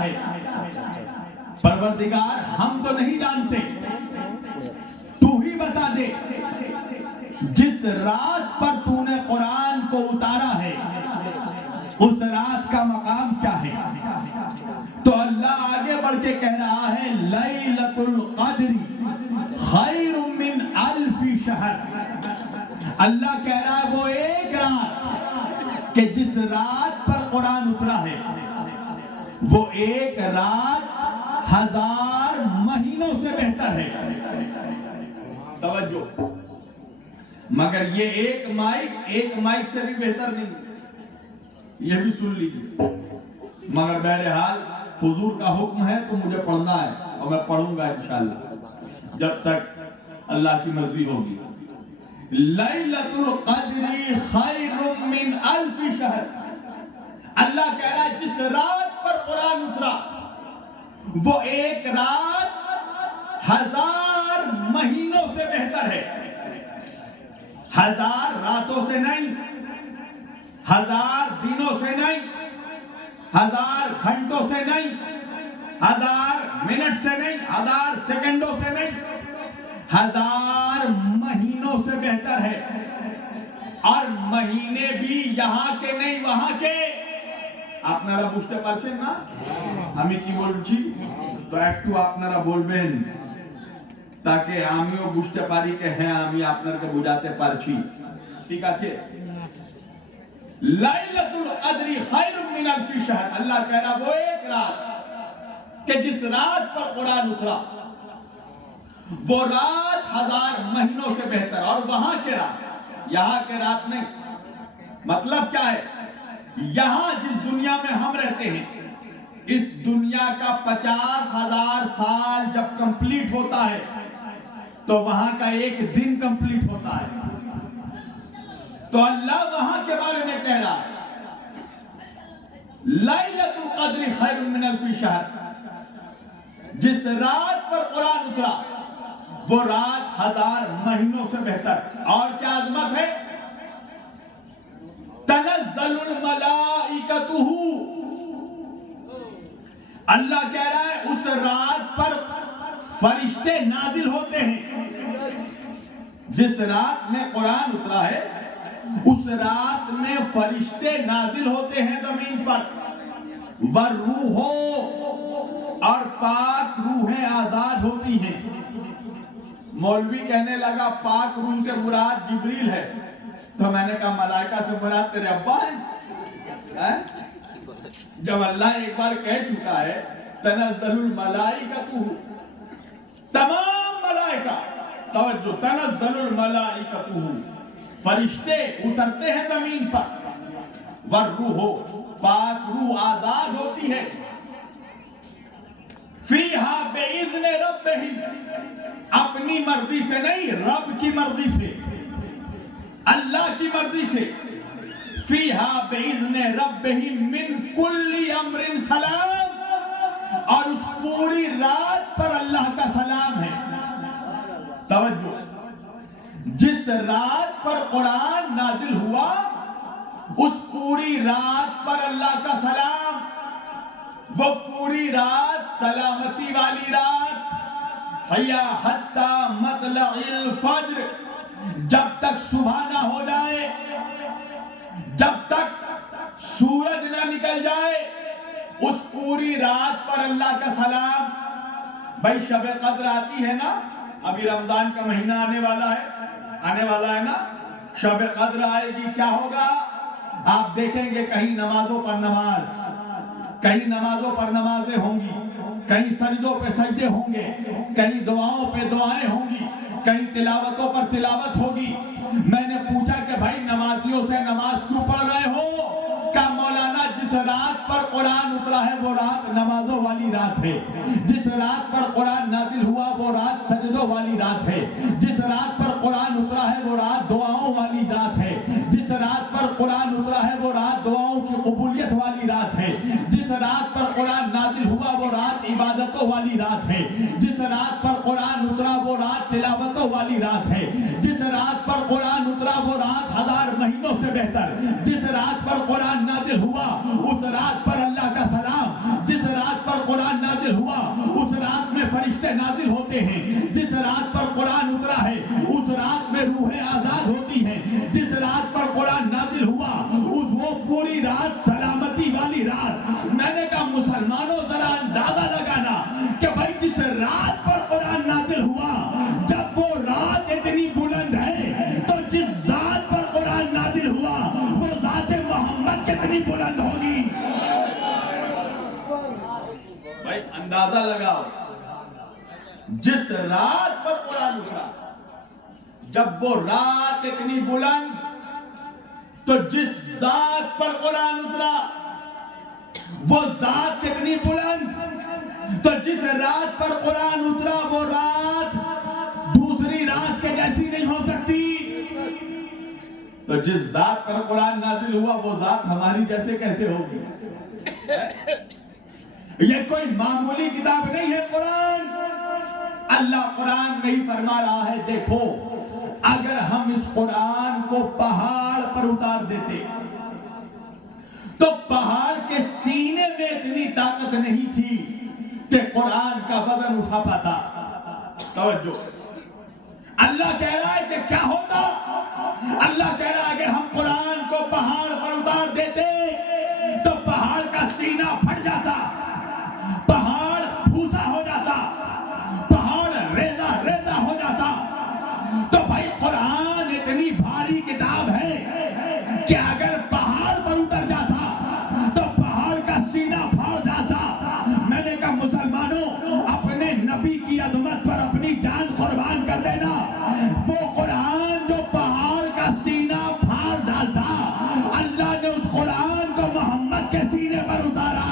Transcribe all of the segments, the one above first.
ہے؟ پروردگار ہم تو نہیں جانتے، تو ہی بتا دے جس رات پر تو نے قرآن کو اتارا ہے اس رات کا مقام کیا ہے؟ تو اللہ آگے بڑھ کے کہہ رہا ہے لیلۃ القدر خیر من الف شہر۔ اللہ کہہ رہا ہے وہ ایک رات کہ جس رات پر قرآن اترا ہے وہ ایک رات 1000 مہینوں سے بہتر ہے۔ توجہ، مگر یہ ایک مائک سے بھی بہتر نہیں، یہ بھی سن لیجیے۔ مگر بہرحال حضور کا حکم ہے تو مجھے پڑھنا ہے اور میں پڑھوں گا انشاءاللہ جب تک اللہ کی مرضی ہوگی۔ لیلۃ القدر خیر من الف شہر۔ اللہ کہہ رہا ہے جس رات پر قرآن اترا وہ ایک رات 1000 مہینوں سے بہتر ہے۔ 1000 راتوں سے نہیں، 1000 دنوں سے نہیں، 1000 گھنٹوں سے نہیں، 1000 منٹ سے نہیں، 1000 سیکنڈوں سے نہیں، 1000 مہینوں سے بہتر ہے۔ اور مہینے بھی یہاں کے نہیں وہاں کے۔ আপনারা বুঝতে পারছেন না আমি কি বলছি? তো একটু আপনারা বলবেন তাকে আমিও বুঝতে পারি যে হ্যাঁ আমি আপনাকে বোঝাতে পারছি। ঠিক আছে? লাইলাতুল কদর খায়রুম মিন আলফি শাহর। اللہ کہہ رہا وہ ایک رات کہ جس رات پر قرآن اترا وہ رات 1000 مہینوں سے بہتر۔ اور وہاں کے رات، یہاں کے رات نہیں۔ مطلب کیا ہے؟ یہاں جس دنیا میں ہم رہتے ہیں اس دنیا کا 50,000 سال جب کمپلیٹ ہوتا ہے تو وہاں کا ایک دن کمپلیٹ ہوتا ہے۔ تو اللہ وہاں کے بارے میں کہہ رہا ہے لیلۃ القدر خیر من الف شہر۔ جس رات پر قرآن اترا وہ رات 1000 مہینوں سے بہتر۔ اور کیا عظمت ہے؟ تنزل الملائکۃ، اللہ کہہ رہا ہے اس رات پر فرشتے نازل ہوتے ہیں۔ جس رات میں قرآن اترا ہے اس رات میں فرشتے نازل ہوتے ہیں زمین پر۔ والروح، اور پاک روحیں آزاد ہوتی ہیں۔ مولوی کہنے لگا پاک روح سے مراد جبریل ہے، تو میں نے کہا ملائکہ سے مراد تیرے ابا ہیں؟ جب اللہ ایک بار کہہ چکا ہے تنزل الملائکۃ، تمام ملائکہ، توجہ، تنزل الملائکۃ، فرشتے اترتے ہیں زمین پر۔ والروح، پاک روح آزاد ہوتی ہے۔ فیہا بِإِذْنِ رَبِّهِمْ، اپنی مرضی سے نہیں، رب کی مرضی سے، اللہ کی مرضی سے۔ فیہا بِإِذْنِ رَبِّهِمْ مِنْ كُلِّ أَمْرٍ سلام، اور اس پوری رات پر اللہ کا سلام ہے۔ توجہ، جس رات پر قرآن نازل ہوا اس پوری رات پر اللہ کا سلام، وہ پوری رات سلامتی والی رات۔ حیا حتی مطلع الفجر، جب تک صبح نہ ہو جائے، جب تک سورج نہ نکل جائے، اس پوری رات پر اللہ کا سلام۔ بھائی شب قدر آتی ہے نا، ابھی رمضان کا مہینہ آنے والا ہے نا، شب قدر آئے گی، کیا ہوگا؟ آپ دیکھیں گے کہیں نمازوں پر نماز، کہیں نمازوں پر نمازیں ہوں گی، کہیں سجدوں پہ سجدے ہوں گے، کہیں دعاؤں پہ دعائیں ہوں گی، کہیں تلاوتوں پر تلاوت ہوگی۔ میں نے پوچھا کہ بھائی نمازیوں سے نماز کیوں پڑھ رہے ہو؟ کہ مولانا جس رات پر قرآن اترا ہے وہ رات نمازوں والی رات ہے، جس رات پر قرآن نازل ہوا وہ رات سجدوں والی رات ہے، جس رات پر قرآن اترا ہے وہ رات دعاؤں والی رات ہے، جس رات پر قرآن اترا ہے وہ رات دعاؤں کی قبولیت والی رات ہے، جس رات پر قرآن نازل ہوا وہ رات عبادتوں والی رات ہے، جس رات پر قرآن اترا وہ رات تلاوتوں والی رات ہے، جس رات پر قرآن اترا وہ رات 1000 مہینوں سے بہتر، جس رات پر قرآن نازل ہوا اس رات پر اللہ کا سلام، جس رات پر فرشتے نازل ہوتے ہیں، جس رات پر قرآن اترا ہے اس رات میں روحیں آزاد ہوتی ہیں، جس رات پر قرآن نازل ہوا وہ پوری رات سلامتی والی رات۔ میں نے کہا مسلمانوں ذرا اندازہ لگانا کہ بھائی جس رات پر قرآن نازل ہوا جب وہ رات اتنی بلند ہے تو جس ذات پر قرآن نازل ہوا وہ ذات محمد کتنی بلند ہوگی۔ بھائی اندازہ لگاؤ، جس رات پر قرآن اترا جب وہ رات اتنی بلند تو جس ذات پر قرآن اترا وہ ذات کتنی بلند، تو جس رات پر قرآن اترا وہ رات دوسری رات کے جیسی نہیں ہو سکتی، تو جس ذات پر قرآن نازل ہوا وہ ذات ہماری جیسے کیسے ہوگی؟ یہ کوئی معمولی کتاب نہیں ہے قرآن۔ اللہ قرآن میں ہی فرما رہا ہے دیکھو اگر ہم اس قرآن کو پہاڑ پر اتار دیتے تو پہاڑ کے سینے میں اتنی طاقت نہیں تھی کہ قرآن کا وزن اٹھا پاتا۔ توجہ، اللہ کہہ رہا ہے کہ کیا ہوتا؟ اللہ کہہ رہا ہے اگر ہم قرآن کو پہاڑ پر اتار دیتے تو پہاڑ کا سینہ پھٹ جاتا، پہاڑ پھوسا ہو جاتا، پہاڑ ریزہ ریزہ ہو جاتا۔ تو بھائی قرآن اتنی بھاری کتاب ہے کہ اگر پہاڑ پر اتر جاتا تو پہاڑ کا سینہ پھاڑ جاتا۔ میں نے کہا مسلمانوں اپنے نبی کی عظمت پر اپنی جان قربان کر دینا، وہ قرآن جو پہاڑ کا سینہ پھاڑ ڈالتا اللہ نے اس قرآن کو محمد کے سینے پر اتارا۔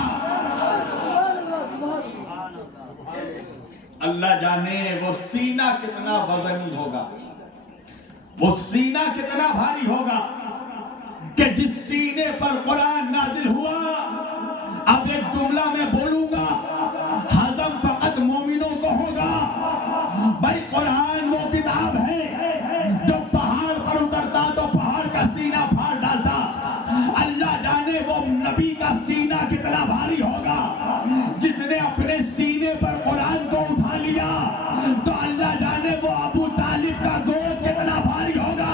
اللہ جانے وہ سینہ کتنا وزنی ہوگا، وہ سینہ کتنا بھاری ہوگا کہ جس سینے پر قرآن نازل ہوا۔ اب ایک جملہ میں بولوں گا، ہضم فقط مومنوں کو ہوگا۔ بھائی قرآن وہ کتاب ہے جو پہاڑ پر اترتا تو پہاڑ کا سینہ پھاڑ ڈالتا۔ اللہ جانے وہ نبی کا سینہ کتنا بھاری ہوگا جس نے اپنے سینے پر قرآن کو اٹھا لیا، تو اللہ جانے وہ ابو طالب کا گود کتنا بھاری ہوگا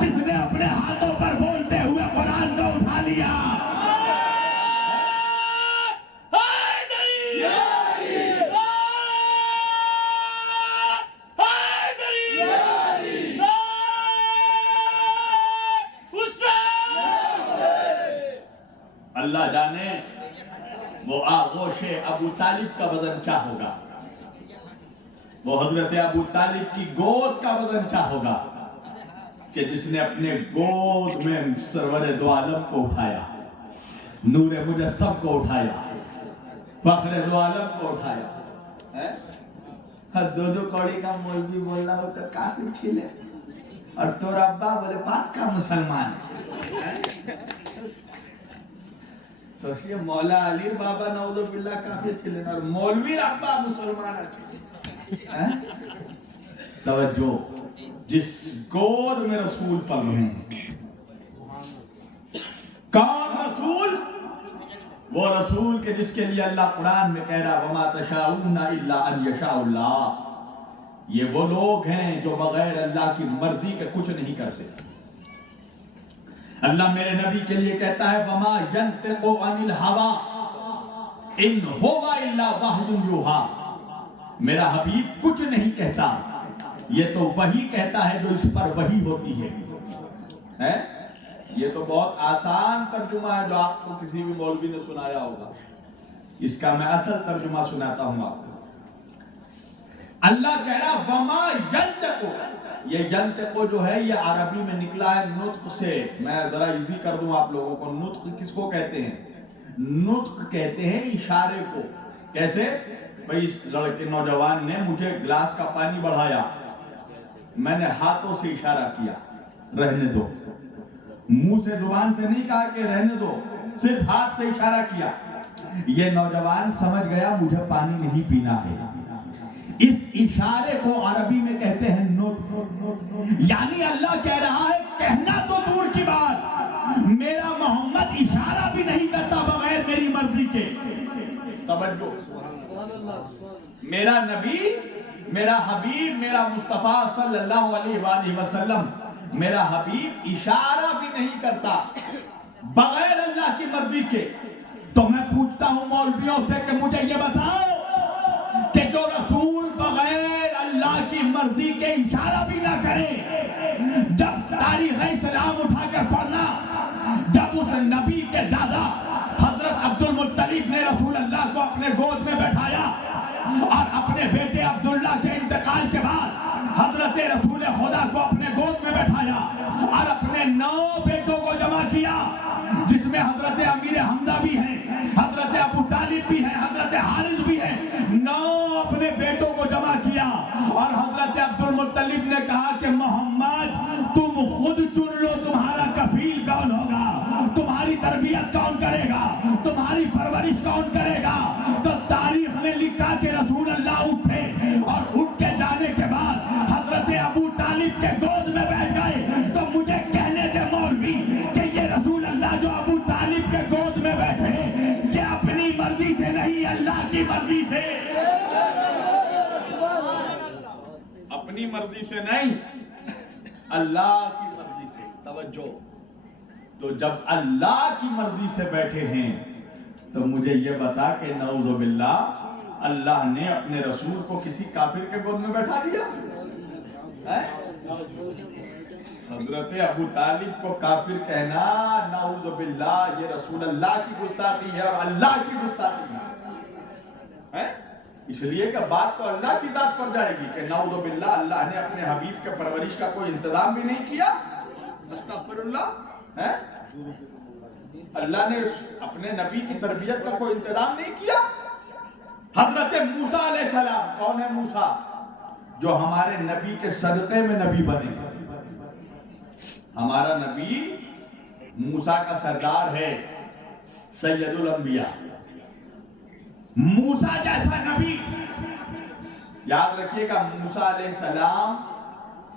جس نے اپنے ہاتھوں پر بولتے ہوئے قرآن کو اٹھا لیا۔ اللہ جانے وہ آغوش ابو طالب کا وزن کیا ہوگا، وہ حضرت ابو طالب کی گود کا وزن کیا ہوگا کہ جس نے اپنے گود میں سرور دو عالم کو اٹھایا، نور مجسم کو اٹھایا، فخر دو عالم کو اٹھایا۔ دو دو کوڑی کا مولوی بول رہا ہو تو کافی چھلے، اور تو ربا بولے پاک کا مسلمان۔ سوچئے مولا علی بابا نعوذ باللہ کافی چھلے اور مولوی ربا مسلمان اچھے۔ توجہ، جس گود میں رسول پل رہے ہیں، کون رسول؟ وہ رسول کے جس کے لیے اللہ قرآن میں کہہ رہا وَمَا تَشَاءُونَ إِلَّا أَن يَشَاءَ اللَّهُ۔ یہ وہ لوگ ہیں جو بغیر اللہ کی مرضی کے کچھ نہیں کرتے۔ اللہ میرے نبی کے لیے کہتا ہے وَمَا يَنْتِقُ عَنِ الْهَوَىٰ إِنْ هُوَ إِلَّا وَحْيٌ يُوحَىٰ۔ میرا حبیب کچھ نہیں کہتا، یہ تو وہی کہتا ہے جو اس پر وحی ہوتی ہے۔ یہ تو بہت آسان ترجمہ ہے جو آپ کو کسی بھی مولوی نے سنایا ہوگا، اس کا میں اصل ترجمہ سناتا ہوں آپ کو۔ اللہ کہہ رہا وَمَا يَنْتِقُ، یہ ینتقو جو ہے یہ عربی میں نکلا ہے نطق سے۔ میں ذرا ایزی کر دوں آپ لوگوں کو، نطق کس کو کہتے ہیں؟ نطق کہتے ہیں اشارے کو۔ کیسے؟ بھئی اس لڑکے نوجوان نے مجھے گلاس کا پانی بڑھایا، میں نے ہاتھوں سے اشارہ کیا رہنے دو، منہ سے زبان سے نہیں کہا کہ رہنے دو، صرف ہاتھ سے اشارہ کیا۔ یہ نوجوان سمجھ گیا مجھے پانی نہیں پینا ہے۔ اس اشارے کو عربی میں کہتے ہیں نطق۔ یعنی اللہ کہہ رہا ہے کہنا تو دور کی بات، میرا محمد اشارہ بھی نہیں کرتا بغیر میری مرضی کے۔ توجہ، میرا نبی، میرا حبیب، میرا مصطفیٰ صلی اللہ علیہ وآلہ وسلم، میرا حبیب اشارہ بھی نہیں کرتا بغیر اللہ کی مرضی کے۔ تو میں پوچھتا ہوں مولویوں سے کہ مجھے یہ بتاؤ کہ جو رسول بغیر اللہ کی مرضی کے اشارہ بھی نہ کرے، جب تاریخ اسلام اٹھا کر پڑھنا، جب اس نبی کے دادا حضرت عبد المطلب نے رسول اللہ کو اپنے گود میں بیٹھایا اور اپنے بیٹے عبداللہ کے انتقال کے بعد حضرت رسول خدا کو اپنے گود میں بیٹھایا اور اپنے 9 بیٹوں کو جمع کیا، جس میں حضرت امیر حمزہ بھی ہیں، حضرت ابو طالب بھی ہیں، حضرت حارث بھی ہیں، 9 اپنے بیٹوں کو جمع کیا اور حضرت عبد المطلب نے کہا کہ محمد تم خود چن لو تمہارا کفیل کون ہوگا، تمہاری تربیت کون کرے گا، تمہاری پرورش کون کرے گا۔ تو تاریخ نے لکھا کہ رسول اللہ اٹھے اور اٹھ کے جانے کے بعد حضرت ابو طالب کے گود میں بیٹھ گئے۔ تو مجھے کہنے دے مولوی کہ یہ رسول اللہ جو ابو طالب کے گود میں بیٹھے، یہ اپنی مرضی سے نہیں، اللہ کی مرضی سے، اپنی مرضی سے نہیں، اللہ کی مرضی سے۔ توجہ، تو جب اللہ کی مرضی سے بیٹھے ہیں تو مجھے یہ بتا کہ نعوذ باللہ اللہ نے اپنے رسول کو کسی کافر کے گود میں بیٹھا دیا؟ حضرت ابو طالب کو کافر کہنا، نعوذ باللہ، یہ رسول اللہ کی گستاخی ہے اور اللہ کی گستاخی ہے۔ اس لیے کہ بات تو اللہ کی ذات پر جائے گی کہ نعوذ باللہ اللہ نے اپنے حبیب کے پرورش کا کوئی انتظام بھی نہیں کیا، استغفر اللہ، اللہ نے اپنے نبی کی تربیت کا کوئی انتظام نہیں کیا۔ حضرت موسیٰ علیہ السلام، کون ہے موسیٰ؟ جو ہمارے نبی کے صدقے میں نبی بنے۔ ہمارا نبی موسیٰ کا سردار ہے، سید الانبیاء۔ موسیٰ جیسا نبی، یاد رکھیے گا، موسیٰ علیہ السلام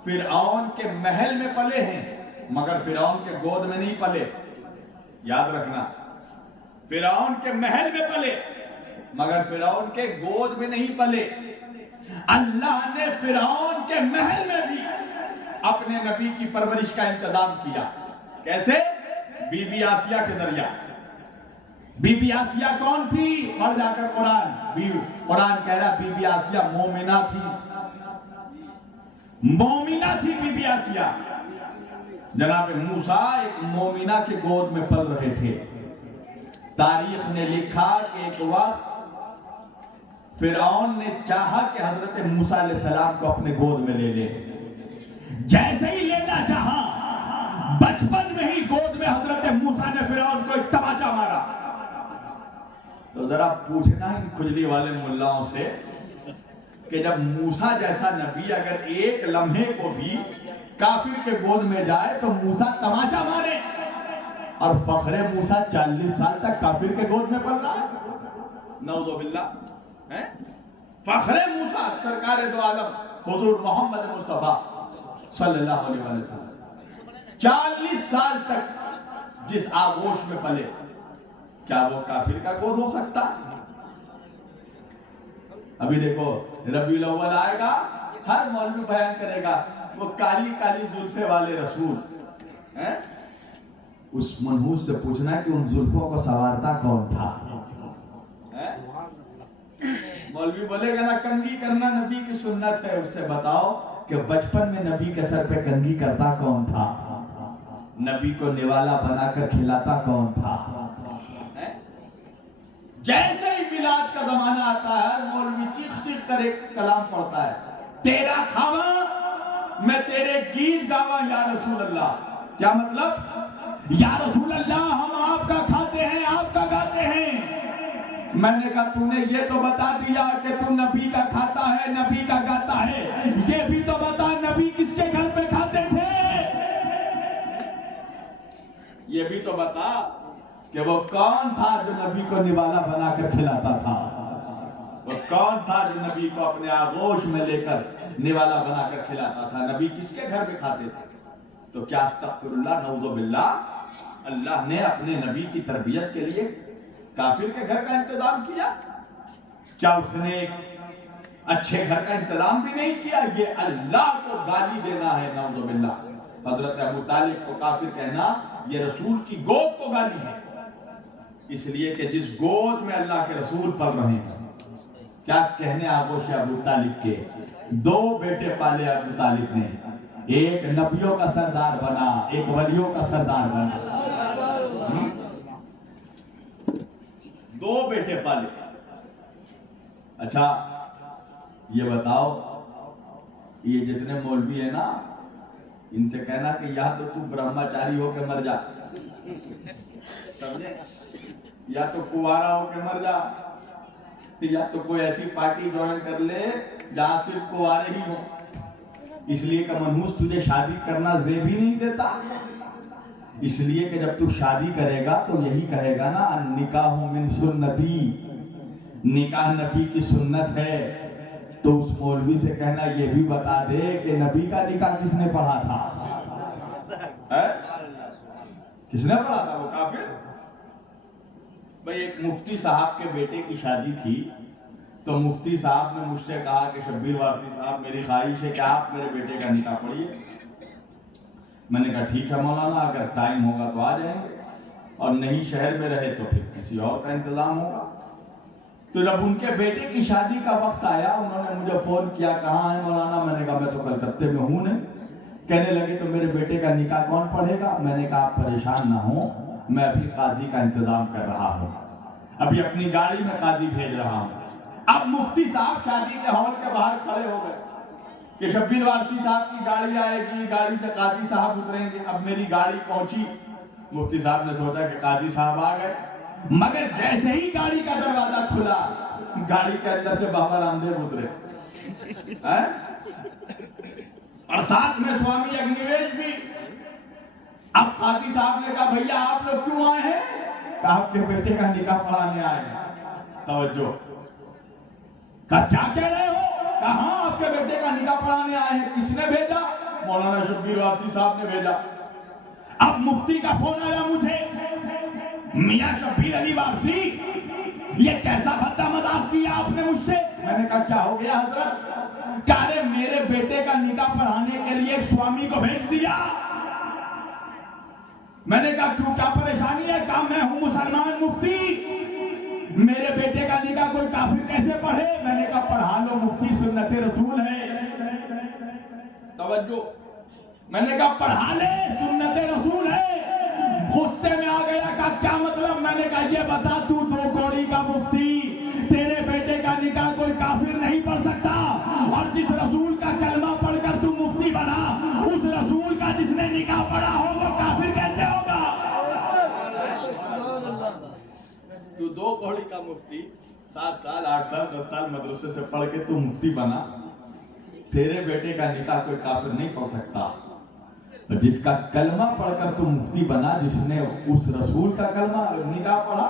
فرعون کے محل میں پلے ہیں مگر فرعون کے گود میں نہیں پلے۔ یاد رکھنا، فرعون کے محل میں پلے مگر فرعون کے گود میں نہیں پلے۔ اللہ نے فرعون کے محل میں بھی اپنے نبی کی پرورش کا انتظام کیا۔ کیسے؟ بی بی آسیہ کے ذریعہ۔ بی بی آسیہ کون تھی؟ پڑھ جا کر قرآن کہہ رہا بی بی آسیہ مومنہ تھی، مومنہ تھی بی بی آسیہ۔ جناب موسیٰ ایک مومنہ کے گود میں پل رہے تھے۔ تاریخ نے لکھا کہ ایک وقت فرعون نے چاہا کہ حضرت موسیٰ علیہ السلام کو اپنے گود میں لے لے۔ جیسے ہی لینا چاہا، بچپن میں ہی گود میں حضرت موسیٰ نے فرعون کو ایک تماچا مارا۔ تو ذرا پوچھنا ان کھجلی والے ملاؤں سے کہ جب موسیٰ جیسا نبی اگر ایک لمحے کو بھی کافر کے گود میں جائے تو موسیٰ تماچا مارے، اور فخر موسیٰ 40 سال تک کافر کے گود میں پڑ رہا ہے، نعوذ باللہ۔ فخر موسیٰ سرکار دو عالم حضور محمد مصطفیٰ صلی اللہ علیہ وسلم 40 سال تک جس آغوش میں پلے، کیا وہ کافر کا گود ہو سکتا؟ ابھی دیکھو ربیع الاول آئے گا، ہر مولوی بیان کرے گا وہ کالی کالی زلفے والے رسول ہیں۔ اس منحوس سے پوچھنا ہے کہ ان زلفوں کو سوارتا کون تھا؟ مولوی بولے گا نا کنگھی کرنا نبی کی سنت ہے، اس سے بتاؤ کہ بچپن میں نبی کے سر پہ کنگھی کرتا کون تھا؟ نبی کو نوالا بنا کر کھلاتا کون تھا؟ جیسے ہی میلاد کا زمانہ آتا ہے مولوی چیخ چیخ کر ایک کلام پڑھتا ہے، تیرا کھاواں میں تیرے گیت گاواں یا رسول اللہ۔ کیا مطلب؟ یا رسول اللہ ہم آپ کا کھاتے ہیں، آپ کا گاتے ہیں۔ میں نے کہا تو نے یہ تو بتا دیا کہ تو نبی کا کھاتا ہے، نبی کا گاتا ہے، یہ بھی تو بتا نبی کس کے گھر پہ کھاتے تھے؟ یہ بھی تو بتا کہ وہ کون تھا جو نبی کو نوالا بنا کر کھلاتا تھا؟ وہ کون تھا جو نبی کو اپنے آغوش میں لے کر نوالا بنا کر کھلاتا تھا؟ نبی کس کے گھر پہ کھاتے تھے؟ تو کیا استغفر اللہ نعوذ باللہ اللہ نے اپنے نبی کی تربیت کے لیے کافر کے گھر کا انتظام کیا؟ کیا اس نے ایک اچھے گھر کا انتظام بھی نہیں کیا؟ یہ اللہ کو گالی دینا ہے، نعوذ باللہ۔ حضرت ابو طالب کو کافر کہنا یہ رسول کی گود کو گالی ہے، اس لیے کہ جس گود میں اللہ کے رسول پل رہے ہیں۔ کیا کہنے آگوش ابو طالب کے، 2 بیٹے پالے ابو طالب نے، ایک نبیوں کا سردار بنا، ایک ولیوں کا سردار بنا، 2 بیٹے پالے۔ اچھا یہ بتاؤ، یہ جتنے مولوی ہیں نا، ان سے کہنا کہ یا تو برہمچاری ہو کے مر جا، سمجھے، یا تو کنوارا ہو کے مر جا، یا تو کوئی ایسی پارٹی جوائن کر لے جہاں صرف کنوارے ہی ہوں، اس لیے کہ منحوس تجھے شادی کرنا زیب ہی نہیں دیتا، اس لیے کہ جب تو شادی کرے گا تو یہی کہے گا نا نکاح من سنتی، نکاح نبی کی سنت ہے، تو اس مولوی سے کہنا یہ بھی بتا دے کہ نبی کا نکاح کس نے پڑھا تھا؟ کس نے پڑھا تھا؟ وہ کافر۔ بھئی ایک مفتی صاحب کے بیٹے کی شادی تھی، تو مفتی صاحب نے مجھ سے کہا کہ شبیر وارثی صاحب میری خواہش ہے کہ آپ میرے بیٹے کا نکاح پڑھیے۔ میں نے کہا ٹھیک ہے مولانا، اگر ٹائم ہوگا تو آ جائیں گے، اور نہیں شہر میں رہے تو پھر کسی اور کا انتظام ہوگا۔ تو جب ان کے بیٹے کی شادی کا وقت آیا، انہوں نے مجھے فون کیا کہاں ہے مولانا؟ میں نے کہا میں تو کلکتے میں ہوں۔ کہنے لگے تو میرے بیٹے کا نکاح کون پڑھے گا؟ میں نے کہا آپ پریشان نہ ہوں، میں ابھی قاضی کا انتظام کر رہا ہوں، ابھی اپنی گاڑی میں قاضی بھیج رہا ہوں۔ اب مفتی صاحب شادی کے ہال کے باہر کھڑے ہو گئے کہ شبیر وارثی صاحب کی گاڑی آئے گی، گاڑی سے قاضی صاحب اتریں گے۔ اب میری گاڑی پہنچی، مفتی صاحب نے سوچا کہ قاضی صاحب آ گئے، مگر جیسے ہی گاڑی کا دروازہ کھلا، گاڑی کے اندر سے بابا رام دیو اترے، اور ساتھ میں سوامی اگنیویش بھی۔ اب قاضی صاحب نے کہا بھیا آپ لوگ کیوں آئے ہیں؟ کہا آپ کے بیٹے کا نکاح پڑھانے آئے ہیں۔ توجہ، کہا کیا کہہ رہے ہو؟ کہا ہاں آپ کے بیٹے کا نکاح پڑھانے آئے ہیں۔ کس نے بھیجا؟ مولانا شبیر وارثی صاحب نے بھیجا۔ اب مفتی کا فون آیا مجھے، میاں شبیر علی وارثی یہ کیسا بھدا مذاق کیا آپ نے مجھ سے؟ میں نے کہا کیا ہو گیا حضرت؟ کہا رے میرے بیٹے کا نکاح پڑھانے کے لیے ایک سوامی کو بھیج دیا۔ میں نے کہا کیوں، کیا پریشانی ہے؟ کہا میں ہوں مسلمان مفتی، میرے بیٹے کا نکاح کوئی کافر کیسے پڑھے؟ میں نے کہا پڑھا لو مفتی، سنت رسول ہے۔ توجہ، میں نے کہا پڑھا لے، سنت رسول ہے۔ غصے میں آ گیا، کہا کیا مطلب؟ میں نے کہا یہ بتا تو 2 کوڑی کا مفتی، تیرے بیٹے کا نکاح کوئی کافر نہیں پڑھ سکتا، اور جس رسول کا کلمہ پڑھ کر تو مفتی بنا، اس رسول کا جس نے نکاح پڑھا ہو وہ کافر کیسے ہوگا؟ تو 2 کوڑی کا مفتی، 7 سال 8 سال 10 سال مدرسے سے پڑھ کے تو مفتی بنا، تیرے بیٹے کا نکاح کوئی کافر نہیں پڑھ سکتا، جس کا کلمہ پڑھ کر تو مفتی بنا، جس نے اس رسول کا کلمہ نکاح پڑھا۔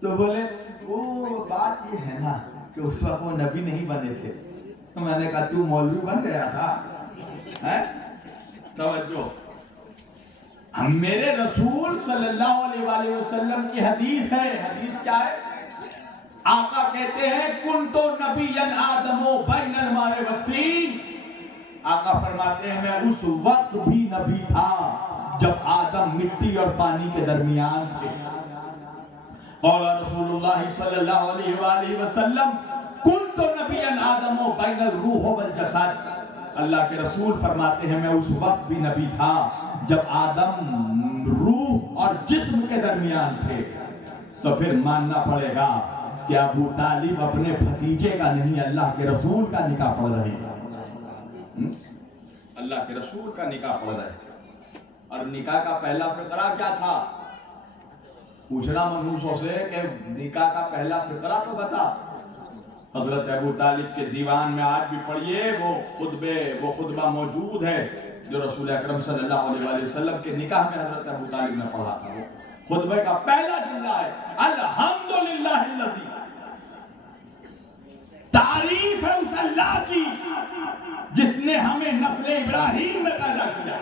تو بولے وہ بات یہ ہے نا کہ اس وقت وہ نبی نہیں بنے تھے۔ تو میں نے کہا تو مولوی بن گیا تھا۔ توجہ، میرے رسول صلی اللہ علیہ وآلہ وسلم کی حدیث ہے۔ حدیث کیا ہے؟ آقا کہتے ہیں کنتو نبیًا آدم بین الماء والطین، آقا فرماتے ہیں میں اس وقت بھی نبی تھا جب آدم مٹی اور پانی کے درمیان تھے۔ قال رسول اللہ صلی اللہ علیہ وآلہ وسلم کنت نبیًا آدم بین الروح والجسد، اللہ کے رسول فرماتے ہیں میں اس وقت بھی نبی تھا جب آدم روح اور جسم کے درمیان تھے۔ تو پھر ماننا پڑے گا کہ ابو طالب اپنے بھتیجے کا نہیں اللہ کے رسول کا نکاح پڑھ رہے ہیں، اللہ کے رسول کا نکاح پڑھ رہے ہیں۔ اور نکاح کا پہلا فقرہ کیا تھا؟ پوچھنا منحوسوں سے کہ نکاح کا پہلا فقرہ تو بتا۔ حضرت ابو طالب کے دیوان میں آج بھی پڑھیے، وہ خطبہ موجود ہے جو رسول اکرم صلی اللہ علیہ وآلہ وسلم کے نکاح میں حضرت ابو طالب نے پڑھا تھا۔ وہ خطبے کا پہلا جملہ ہے الحمدللہ الذی، تعریف ہے اس اللہ کی جس نے ہمیں نسل ابراہیم میں پیدا کیا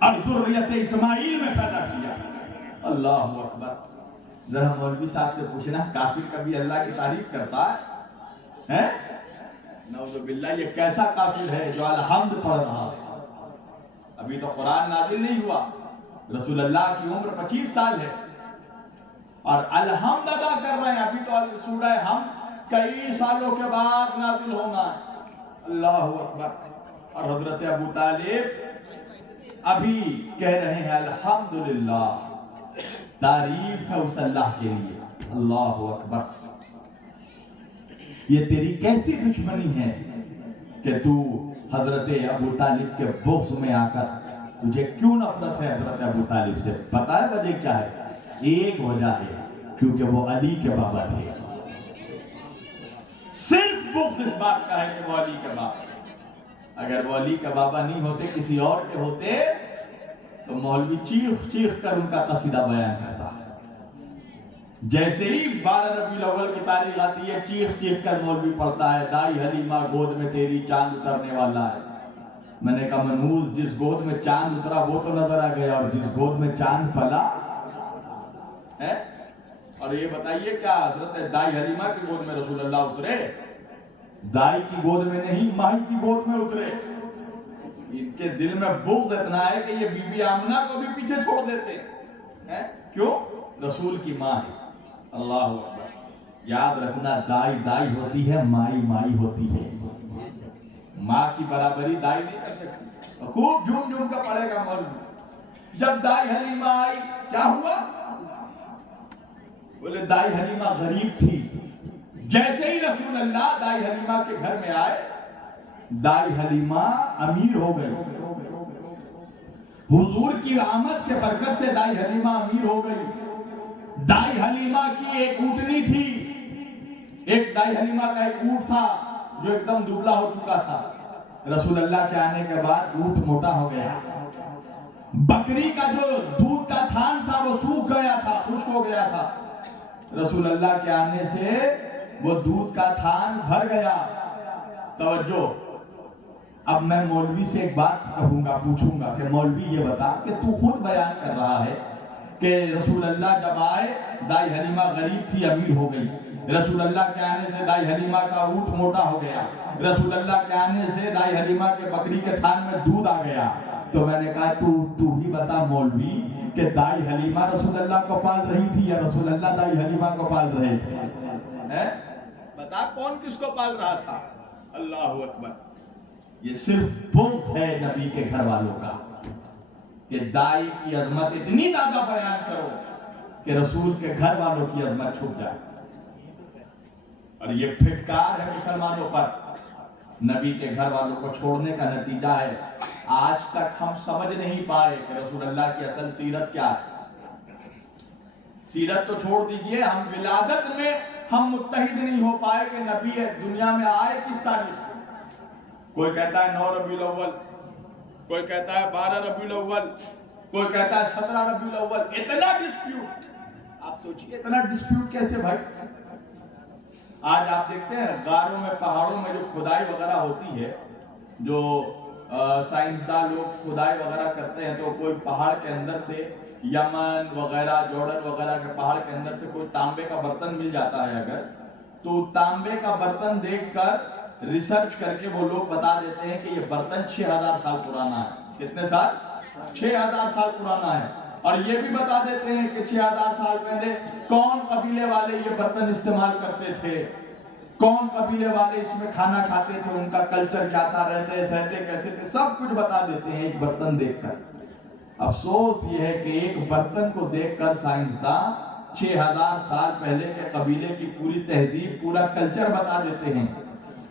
اور ذریت اسماعیل میں پیدا کیا۔ اللہ اکبر۔ ذرا مولوی صاحب سے پوچھنا کافر کبھی اللہ کی تعریف کرتا ہے؟ نعوذ باللہ، یہ کیسا کافر ہے جو الحمد پڑھ رہا ہے؟ ابھی تو قرآن نازل نہیں ہوا، رسول اللہ کی عمر 25 سال ہے اور الحمد ادا کر رہے ہیں۔ ابھی تو سورہ حمد کئی سالوں کے بعد نازل ہونا ہے۔ اللہ اکبر۔ اور حضرت ابو طالب ابھی کہہ رہے ہیں الحمدللہ، تعریف ہے اس اللہ کے لیے۔ اللہ اکبر۔ یہ تیری کیسی دشمنی ہے کہ تو حضرت ابو طالب کے بغض میں آ کر تجھے کیوں نفرت ہے حضرت ابو طالب سے؟ پتہ ہے وجہ کیا ہے؟ ایک وجہ ہے، کیونکہ وہ علی کے بابا تھے۔ صرف بغض اس بات کا ہے کہ وہ علی کے بابا۔ اگر وہ علی کے بابا نہیں ہوتے، کسی اور کے ہوتے، تو مولوی چیخ چیخ کر ان کا قصیدہ بیان کرتا۔ جیسے ہی 12 ربیع الاول کی تاریخ آتی ہے، چیخ چیخ کر مولوی پڑھتا ہے دائی حلیمہ گود میں تیری چاند اترنے والا ہے۔ میں نے کہا منوز، جس گود میں چاند اترا وہ تو نظر آ گیا، اور جس گود میں چاند پلا ہے؟ اور یہ بتائیے کیا حضرت دائی حلیمہ کی گود میں رسول اللہ اترے؟ دائی کی گود میں نہیں، ماہی کی گود میں اترے۔ ان کے دل میں بغض اتنا ہے کہ یہ بی بی آمنہ کو بھی پیچھے چھوڑ دیتے ہیں۔ کیوں؟ رسول کی ماں ہے۔ اللہ اکبر۔ یاد رکھنا، دائی دائی ہوتی ہے، مائی مائی ہوتی ہے۔ ماں کی برابری دائی نہیں کر سکتی۔ خوب جھوم جھوم کا پڑھے گا مولوی۔ جب دائی حلیمہ آئی کیا ہوا؟ بولے دائی حلیمہ غریب تھی۔ جیسے ہی رسول اللہ دائی حلیمہ کے گھر میں آئے، دائی حلیمہ امیر ہو گئی۔ حضور کی آمد کے برکت سے دائی حلیمہ امیر ہو گئی۔ دائی حلیمہ کی ایک اونٹنی تھی، ایک دائی حلیمہ کا ایک اونٹ تھا جو ایک دم دبلا ہو چکا تھا۔ رسول اللہ کے آنے کے بعد اونٹ موٹا ہو گیا۔ بکری کا جو دودھ کا تھان تھا وہ سوکھ گیا تھا، خشک ہو گیا تھا۔ رسول اللہ کے آنے سے وہ دودھ کا تھان بھر گیا۔ توجہ، اب میں مولوی سے ایک بات کہوں گا، پوچھوں گا کہ مولوی یہ بتا کہ تو خود بیان کر رہا ہے کہ رسول اللہ جب آئے دائی حلیمہ غریب تھی، امیر ہو گئی۔ رسول اللہ کے آنے سے دائی حلیمہ کا اونٹ موٹا ہو گیا۔ رسول اللہ کے آنے سے دائی حلیمہ کے بکری کے تھان میں دودھ آ گیا۔ تو میں نے کہا تو ہی بتا مولوی کہ دائی حلیمہ رسول اللہ کو پال رہی تھی یا رسول اللہ دائی حلیمہ کو پال رہے تھے؟ بتا کون کس کو پال رہا تھا؟ اللہ اکبر۔ یہ صرف بغض ہے نبی کے گھر والوں کا کہ دائی کی عظمت اتنی زیادہ بیان کرو کہ رسول کے گھر والوں کی عظمت چھپ جائے۔ اور یہ پھٹکار ہے مسلمانوں پر، نبی کے گھر والوں کو چھوڑنے کا نتیجہ ہے آج تک ہم سمجھ نہیں پائے کہ رسول اللہ کی اصل سیرت کیا ہے۔ سیرت تو چھوڑ دیجئے، ہم ولادت میں ہم متحد نہیں ہو پائے کہ نبی دنیا میں آئے کس تاریخ۔ کوئی کہتا ہے 9 ربیع الاول، کوئی کہتا ہے 12 ربیع الاول، کوئی کہتا ہے 17 ربیع الاول۔ اتنا ڈسپیوٹ، آپ سوچئے اتنا ڈسپیوٹ کیسے بھائی؟ آج آپ دیکھتے ہیں غاروں میں، پہاڑوں میں جو کھدائی وغیرہ ہوتی ہے، جو سائنسدان لوگ کھدائی وغیرہ کرتے ہیں، تو کوئی پہاڑ کے اندر سے، یمن وغیرہ جارڈن وغیرہ کے پہاڑ کے اندر سے کوئی تانبے کا برتن مل جاتا ہے اگر، تو تانبے کا برتن دیکھ کر ریسرچ کر کے وہ لوگ بتا دیتے ہیں کہ یہ برتن 6000 سال پرانا ہے۔ کتنے سال؟ 6000 سال پرانا ہے۔ اور یہ بھی بتا دیتے ہیں کہ 6000 سال پہلے کون قبیلے والے یہ برتن استعمال کرتے تھے، کون قبیلے والے اس میں کھانا کھاتے تھے، ان کا کلچر کیا تھا، رہتے سہتے کیسے تھے، سب کچھ بتا دیتے ہیں ایک برتن دیکھ کر۔ افسوس یہ ہے کہ ایک برتن کو دیکھ کر سائنسداں 6000 سال پہلے کے قبیلے کی پوری تہذیب، پورا کلچر بتا دیتے ہیں،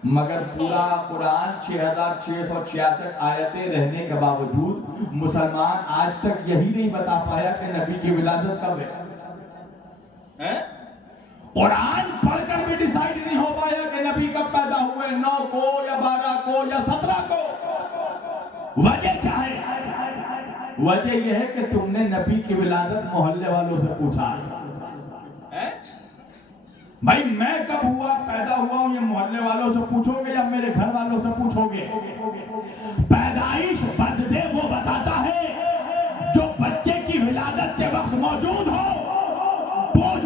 مگر پورا قرآن 6666 آیتیں رہنے کے باوجود مسلمان آج تک یہی نہیں بتا پایا کہ نبی کی ولادت کب ہے۔ قرآن پڑھ کر بھی ڈیسائیڈ نہیں ہو پایا کہ نبی کب پیدا ہوئے، 9 کو یا 12 کو یا 17 کو۔ وجہ کیا ہے؟ وجہ یہ ہے کہ تم نے نبی کی ولادت محلے والوں سے پوچھا ہے۔ بھائی میں کب ہوا، پیدا ہوا ہوں، یہ محلے والوں سے پوچھو گے یا میرے گھر والوں سے پوچھو گے؟ پیدائش برتھ ڈے وہ بتاتا ہے جو بچے کی ولادت کے وقت موجود ہو، پوچھ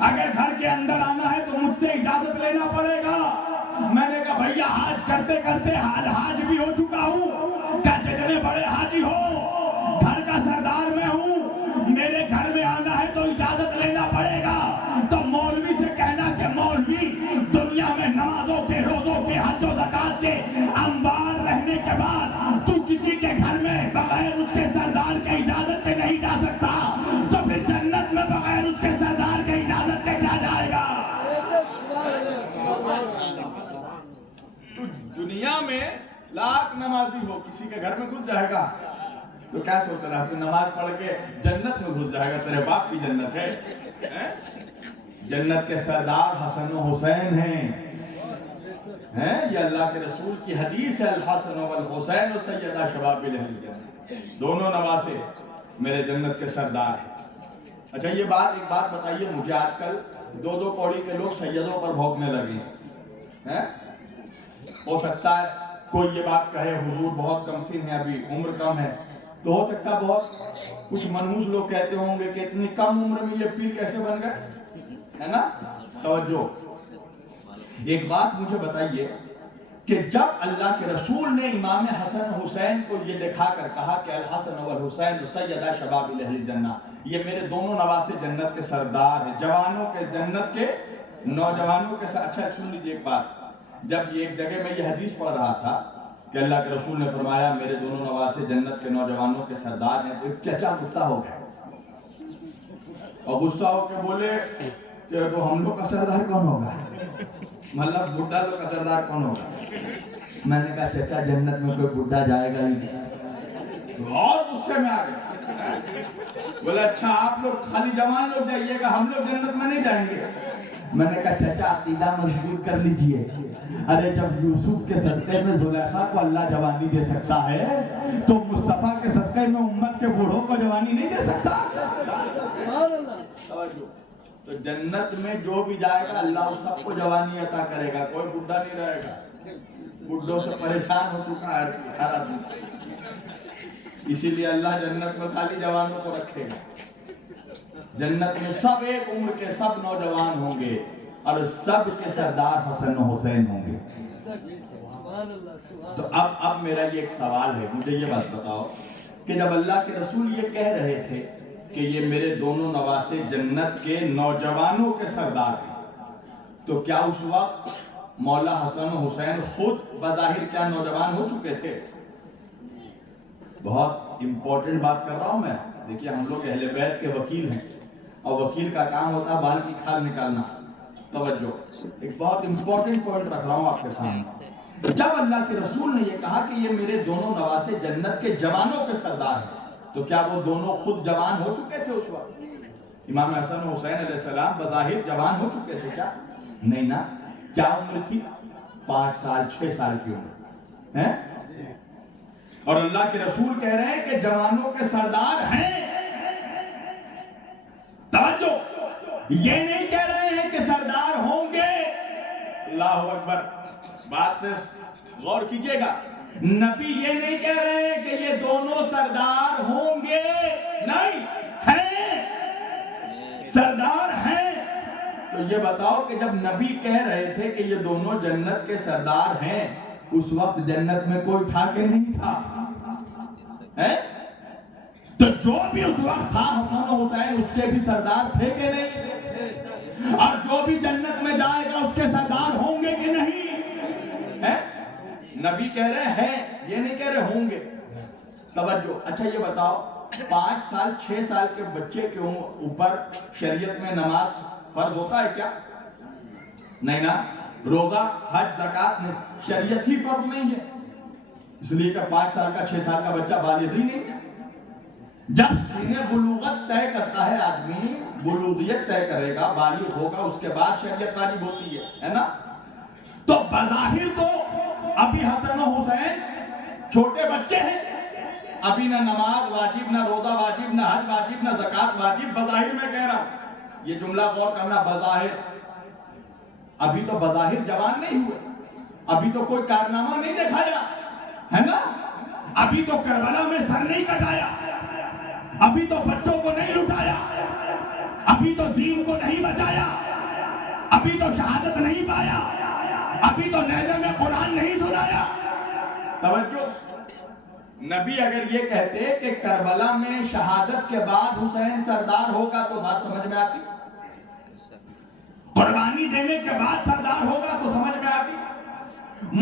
اگر گھر کے اندر آنا ہے تو مجھ سے اجازت لینا پڑے گا۔ میں نے کہا بھیا حج کرتے کرتے حاج بھی ہو چکا ہوں، کہ جتنے بڑے حاجی ہو، گھر کا سردار میں ہوں، میرے گھر میں آنا ہے تو اجازت لینا پڑے گا۔ تو مولوی سے کہنا کہ مولوی دنیا میں نمازوں کے، روزوں کے، حج و زکات کے انبار رہنے کے بعد تو کسی کے گھر میں بغیر اس کے سردار کے اجازت کے نہیں جا سکتا، تو پھر جنت میں بغیر اس کے سردار کے اجازت کے کیا جائے گا؟ تو دنیا میں لاکھ نمازی ہو، کسی کے گھر میں گھس جائے گا تو کیا سوچ رہا ہے؟ تو نماز پڑھ کے جنت میں گھس جائے گا، تیرے باپ کی جنت ہے۔ جنت کے سردار حسن و حسین ہیں، یہ اللہ کے رسول کی حدیث ہے، الحسن والحسین سیدہ شباب اہل الجنہ، دونوں نواسے میرے جنت کے سردار ہیں۔ اچھا یہ ایک بات بتائیے مجھے، آج کل دو دو کوڑی کے لوگ سیدوں پر بھونکنے لگے ہیں۔ ہو سکتا ہے کوئی یہ بات کہے حضور بہت کم سن ہے، ابھی عمر کم ہے، تو ہو سکتا ہے بہت کچھ منحوس لوگ کہتے ہوں گے کہ اتنی کم عمر میں یہ پیر کیسے بن گئے، ہے نا؟ توجہ، ایک بات مجھے بتائیے کہ جب اللہ کے رسول نے امام حسن حسین کو یہ دکھا کر کہا کہ الحسن والحسین سیدہ شباب اہل الجنہ، یہ میرے دونوں نواسے جنت کے سردار ہیں، جوانوں کے، جنت کے نوجوانوں کے ساتھ۔ اچھا سن لیجیے ایک بات، جب ایک جگہ میں یہ حدیث پڑھ رہا تھا کہ اللہ کے رسول نے فرمایا میرے دونوں نواسے جنت کے نوجوانوں کے سردار ہیں، تو ایک چچا غصہ ہو گئے اور غصہ ہو کے بولے کہ وہ ہم لوگ کا سردار کون ہوگا، مطلب بڈھا لوگ کا سردار کون ہوگا؟ میں نے کہا چچا جنت میں کوئی بڈھا جائے گا ہی نہیں، اور غصے میں آ گئے، بولے اچھا آپ لوگ خالی جوان لوگ جائیے گا، ہم لوگ جنت میں نہیں جائیں گے۔ میں نے کہا چچا عقیدہ مضبوط کر لیجئے، ارے جب یوسف کے صدقے میں زلیخا کو اللہ جوانی دے سکتا ہے تو مصطفیٰ کے صدقے میں امت کے بوڑھوں کو جوانی نہیں دے سکتا؟ تو جنت میں جو بھی جائے گا اللہ سب کو جوانی عطا کرے گا، کوئی بڈھا نہیں رہے گا، بڈھوں سے پریشان ہو چکا ہے ہر آدمی، اسی لیے اللہ جنت میں خالی جوانوں کو رکھے گا۔ جنت میں سب ایک عمر کے سب نوجوان ہوں گے اور سب کے سردار حسن و حسین ہوں گے۔ تو اب میرا یہ ایک سوال ہے، مجھے یہ بات بتاؤ کہ جب اللہ کے رسول یہ کہہ رہے تھے کہ یہ میرے دونوں نواسے جنت کے نوجوانوں کے سردار ہیں، تو کیا اس وقت مولا حسن و حسین خود بظاہر کیا نوجوان ہو چکے تھے؟ بہت امپورٹنٹ بات کر رہا ہوں میں، دیکھیے ہم لوگ اہل بیت کے وکیل ہیں اور وکیل کا کام ہوتا ہے بال کی کھال نکالنا۔ توجہ، ایک بہت امپورٹنٹ پوائنٹ رکھ رہا ہوں آپ کے سامنے، جب اللہ کے رسول نے یہ کہا کہ یہ میرے دونوں نواسے جنت کے جوانوں کے سردار ہیں، تو کیا وہ دونوں خود جوان ہو چکے تھے اس وقت؟ امام حسن و حسین علیہ السلام بظاہر جوان ہو چکے تھے کیا؟ نہیں نا، کیا عمر تھی؟ 5 سال 6 سال کی عمر ہے، اور اللہ کے رسول کہہ رہے ہیں کہ جوانوں کے سردار ہیں۔ توجہ، یہ نہیں کہہ رہے ہیں کہ سردار ہوں گے، اللہ اکبر، بات پہ غور کیجئے گا، نبی یہ نہیں کہہ رہے ہیں کہ یہ دونوں سردار ہوں گے، نہیں، ہیں، سردار ہیں۔ تو یہ بتاؤ کہ جب نبی کہہ رہے تھے کہ یہ دونوں جنت کے سردار ہیں، اس وقت جنت میں کوئی تھا کہ نہیں تھا؟ تو جو بھی اس وقت تھا حسن و حسین اس کے بھی سردار تھے کہ نہیں؟ اور جو بھی جنت میں جائے گا اس کے سردار ہوں گے کہ نہیں؟ نبی کہہ رہے ہیں، یہ نہیں کہہ رہے ہوں گے۔ توجہ، اچھا یہ بتاؤ 5 سال 6 سال کے بچے کے اوپر شریعت میں نماز فرض ہوتا ہے کیا؟ نہیں نا، روزہ حج زکات میں شریعت ہی فرض نہیں ہے، اس لیے کہ 5 سال کا 6 سال کا بچہ بالغ ہی نہیں ہے۔ جب سن بلوغت طے کرتا ہے آدمی، بلوغیت طے کرے گا، بالغ ہوگا، اس کے بعد شریعت واجب ہوتی ہے نا؟ تو بظاہر تو ابھی حسن و حسین چھوٹے بچے ہیں، ابھی نہ نماز واجب، نہ روزہ واجب، نہ حج واجب، نہ زکات واجب، بظاہر میں کہہ رہا ہوں، یہ جملہ غور کرنا، بظاہر، ابھی تو بظاہر جوان نہیں ہوئے، ابھی تو کوئی کارنامہ نہیں دکھایا ہے نا، ابھی تو کربلا میں سر نہیں کٹایا، ابھی تو بچوں کو نہیں لٹایا، ابھی تو دین کو نہیں بچایا، ابھی تو شہادت نہیں پایا، ابھی تو نیزے میں قرآن نہیں سنایا۔ توجہ، نبی اگر یہ کہتے کہ کربلا میں شہادت کے بعد حسین سردار ہوگا تو بات سمجھ میں آتی، قربانی دینے کے بعد سردار ہوگا تو سمجھ میں آتی،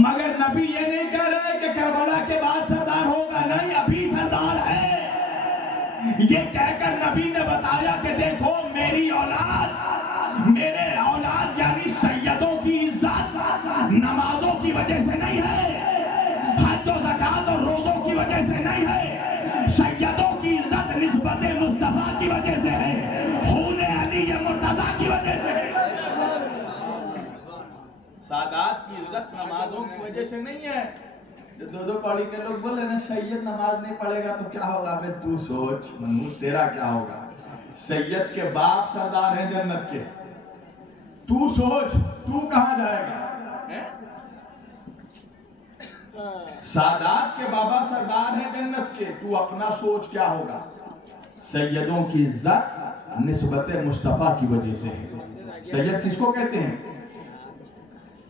مگر نبی یہ نہیں کہہ رہے کہ کربلا کے بعد سردار ہوگا، نہیں، ابھی سردار ہے۔ یہ کہہ کر نبی نے بتایا کہ دیکھو میری اولاد، میرے اولاد یعنی سیدوں کی عزت نمازوں کی وجہ سے نہیں ہے، حج و زکات اور روزوں کی وجہ سے نہیں ہے، سیدوں کی عزت نسبت مصطفیٰ کی وجہ سے ہے، خون علی مرتضیٰ کی وجہ سے ہے۔ سادات کی عزت نمازوں کی وجہ سے نہیں ہے۔ جو دو کوڑی کے لوگ بولے نا سید نماز نہیں پڑھے گا تو کیا ہوگا، بے تو سوچ منحوس تیرا کیا ہوگا۔ سید کے باپ سردار ہیں جنت کے، تو سوچ تو کہاں جائے گا۔ سادات کے بابا سردار ہیں جنت کے، تو اپنا سوچ کیا ہوگا۔ سیدوں کی عزت نسبت مصطفیٰ کی وجہ سے ہے۔ سید کس کو کہتے ہیں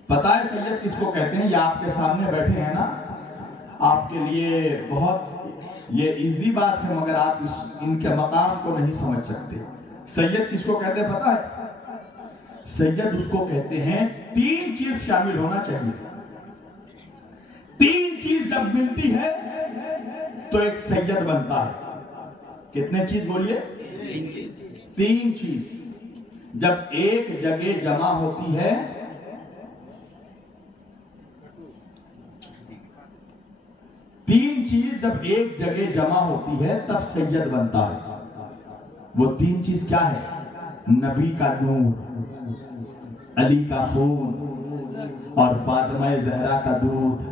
پتہ ہے؟ سید کس کو کہتے ہیں؟ یہ آپ کے سامنے بیٹھے ہیں نا، آپ کے لیے بہت یہ ایزی بات ہے، مگر آپ ان کے مقام کو نہیں سمجھ سکتے۔ سید کس کو کہتے ہیں پتہ ہے؟ سید اس کو کہتے ہیں، تین چیز شامل ہونا چاہیے، تین چیز جب ملتی ہے تو ایک سید بنتا ہے۔ کتنے چیز بولیے؟ تین چیز جب ایک جگہ جمع ہوتی ہے، تین چیز جب ایک جگہ جمع ہوتی ہے تب سید بنتا ہے۔ وہ تین چیز کیا ہے؟ نبی کا نور، علی کا خون اور فاطمہ زہرا کا دودھ۔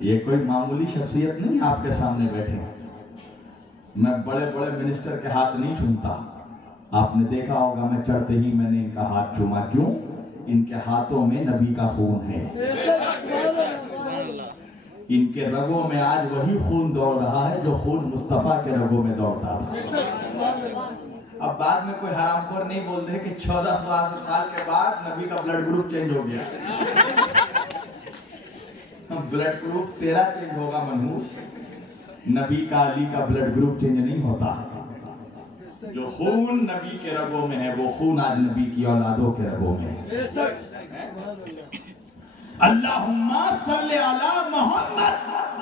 یہ کوئی معمولی شخصیت نہیں آپ کے سامنے بیٹھے۔ میں بڑے بڑے منسٹر کے ہاتھ نہیں چھومتا، آپ نے دیکھا ہوگا میں چڑھتے ہی میں نے ان کا ہاتھ چوما، کیوں؟ ان کے ہاتھوں میں نبی کا خون ہے، ان کے رگوں میں آج وہی خون دوڑ رہا ہے جو خون مصطفیٰ کے رگوں میں دوڑتا ہے۔ اب بعد میں کوئی حرام خور نہیں بول دے کہ 1400 سال کے بعد نبی کا بلڈ گروپ چینج ہو گیا۔ بلڈ گروپ تیرا چینج ہوگا منحوس، نبی کا علی کا بلڈ گروپ چینج نہیں ہوتا۔ جو خون نبی کے رگوں میں ہے وہ خون آج نبی کی اولادوں کے رگوں میں ہے۔ اللہم صلی علی محمد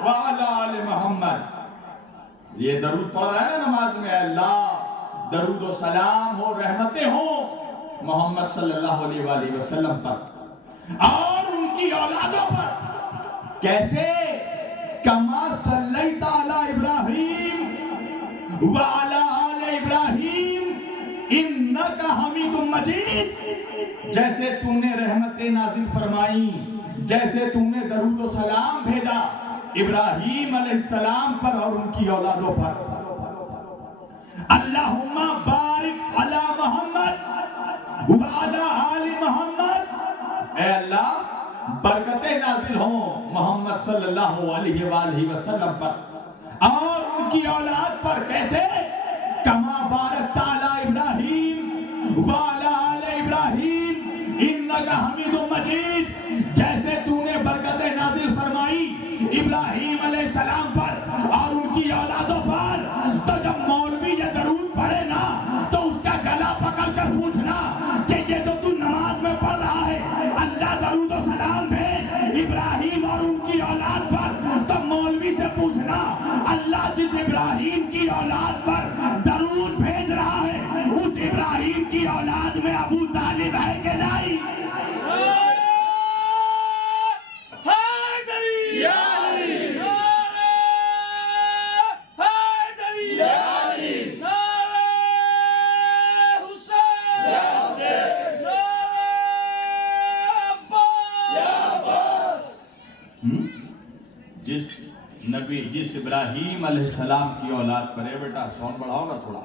وعلی آل محمد، یہ درود پڑھ رہا ہے نا نماز میں، اللہ درود و سلام ہو، رحمتیں ہوں محمد صلی اللہ علیہ وآلہ وسلم پر اور ان کی اولادوں پر۔ کیسے؟ کما صلیت علی ابراہیم وعلی آل ابراہیم انک حمید مجید، جیسے تو نے رحمتیں نازل فرمائی، جیسے تو نے درود و سلام بھیجا ابراہیم علیہ السلام پر اور ان کی اولادوں پر۔ اللہم بارک علی محمد وعلی آل محمد، اے اللہ برکتیں نازل ہوں محمد صلی اللہ علیہ وآلہ وسلم پر اور ان کی اولاد پر۔ کیسے؟ کما بارکت علی ابراہیم وعلی آل ابراہیم انک حمید مجید، جیسے تو نے برکتیں نازل فرمائی ابراہیم علیہ السلام پر اور ان کی اولادوں پر۔ تو جب مولوی یہ درود پڑھے نا تو اس کا گلا پکڑ کر پوچھنا کہ یہ تو نماز میں پڑھ رہا ہے اللہ درود و سلام بھیج ابراہیم اور ان کی اولاد پر، تو مولوی سے پوچھنا اللہ جس ابراہیم کی اولاد پر درود بھیج رہا ہے اس ابراہیم کی اولاد میں ابو طالب ہے کہ نہیں؟ جس ابراہیم علیہ السلام کی اولاد پر ہے۔ بیٹا ساؤنڈ بڑھاؤ نا تھوڑا،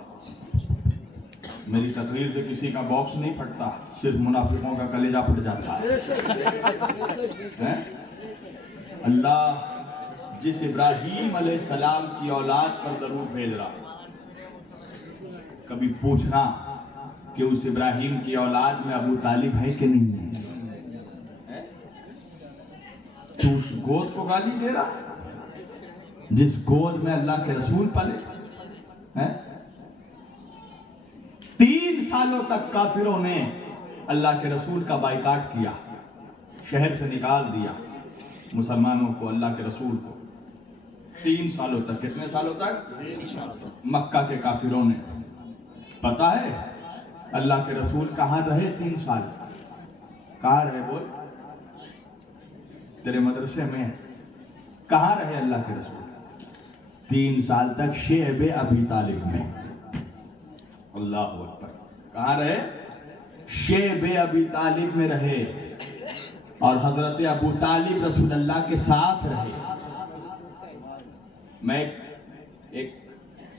میری تقریر سے کسی کا باکس نہیں پھٹتا، صرف منافقوں کا کلیجہ پھٹ جاتا ہے۔ اللہ جس ابراہیم علیہ السلام کی اولاد پر درود بھیج رہا، کبھی پوچھنا کہ اس ابراہیم کی اولاد میں ابو طالب ہے کہ نہیں ہے؟ تو اس گود کو گالی دے رہا جس گود میں اللہ کے رسول پلے؟ 3 سالوں تک کافروں نے اللہ کے رسول کا بائیکاٹ کیا، شہر سے نکال دیا مسلمانوں کو، اللہ کے رسول کو 3 سالوں تک۔ کتنے سالوں تک؟ مکہ کے کافروں نے۔ پتا ہے اللہ کے رسول کہاں رہے 3 سال؟ کہاں رہے بول؟ تیرے مدرسے میں کہاں رہے اللہ کے رسول؟ 3 سال تک شیب ابی طالب میں۔ اللہ اکبر۔ کہاں رہے؟ شیب ابی طالب میں رہے، اور حضرت ابو طالب رسول اللہ کے ساتھ رہے۔ میں ایک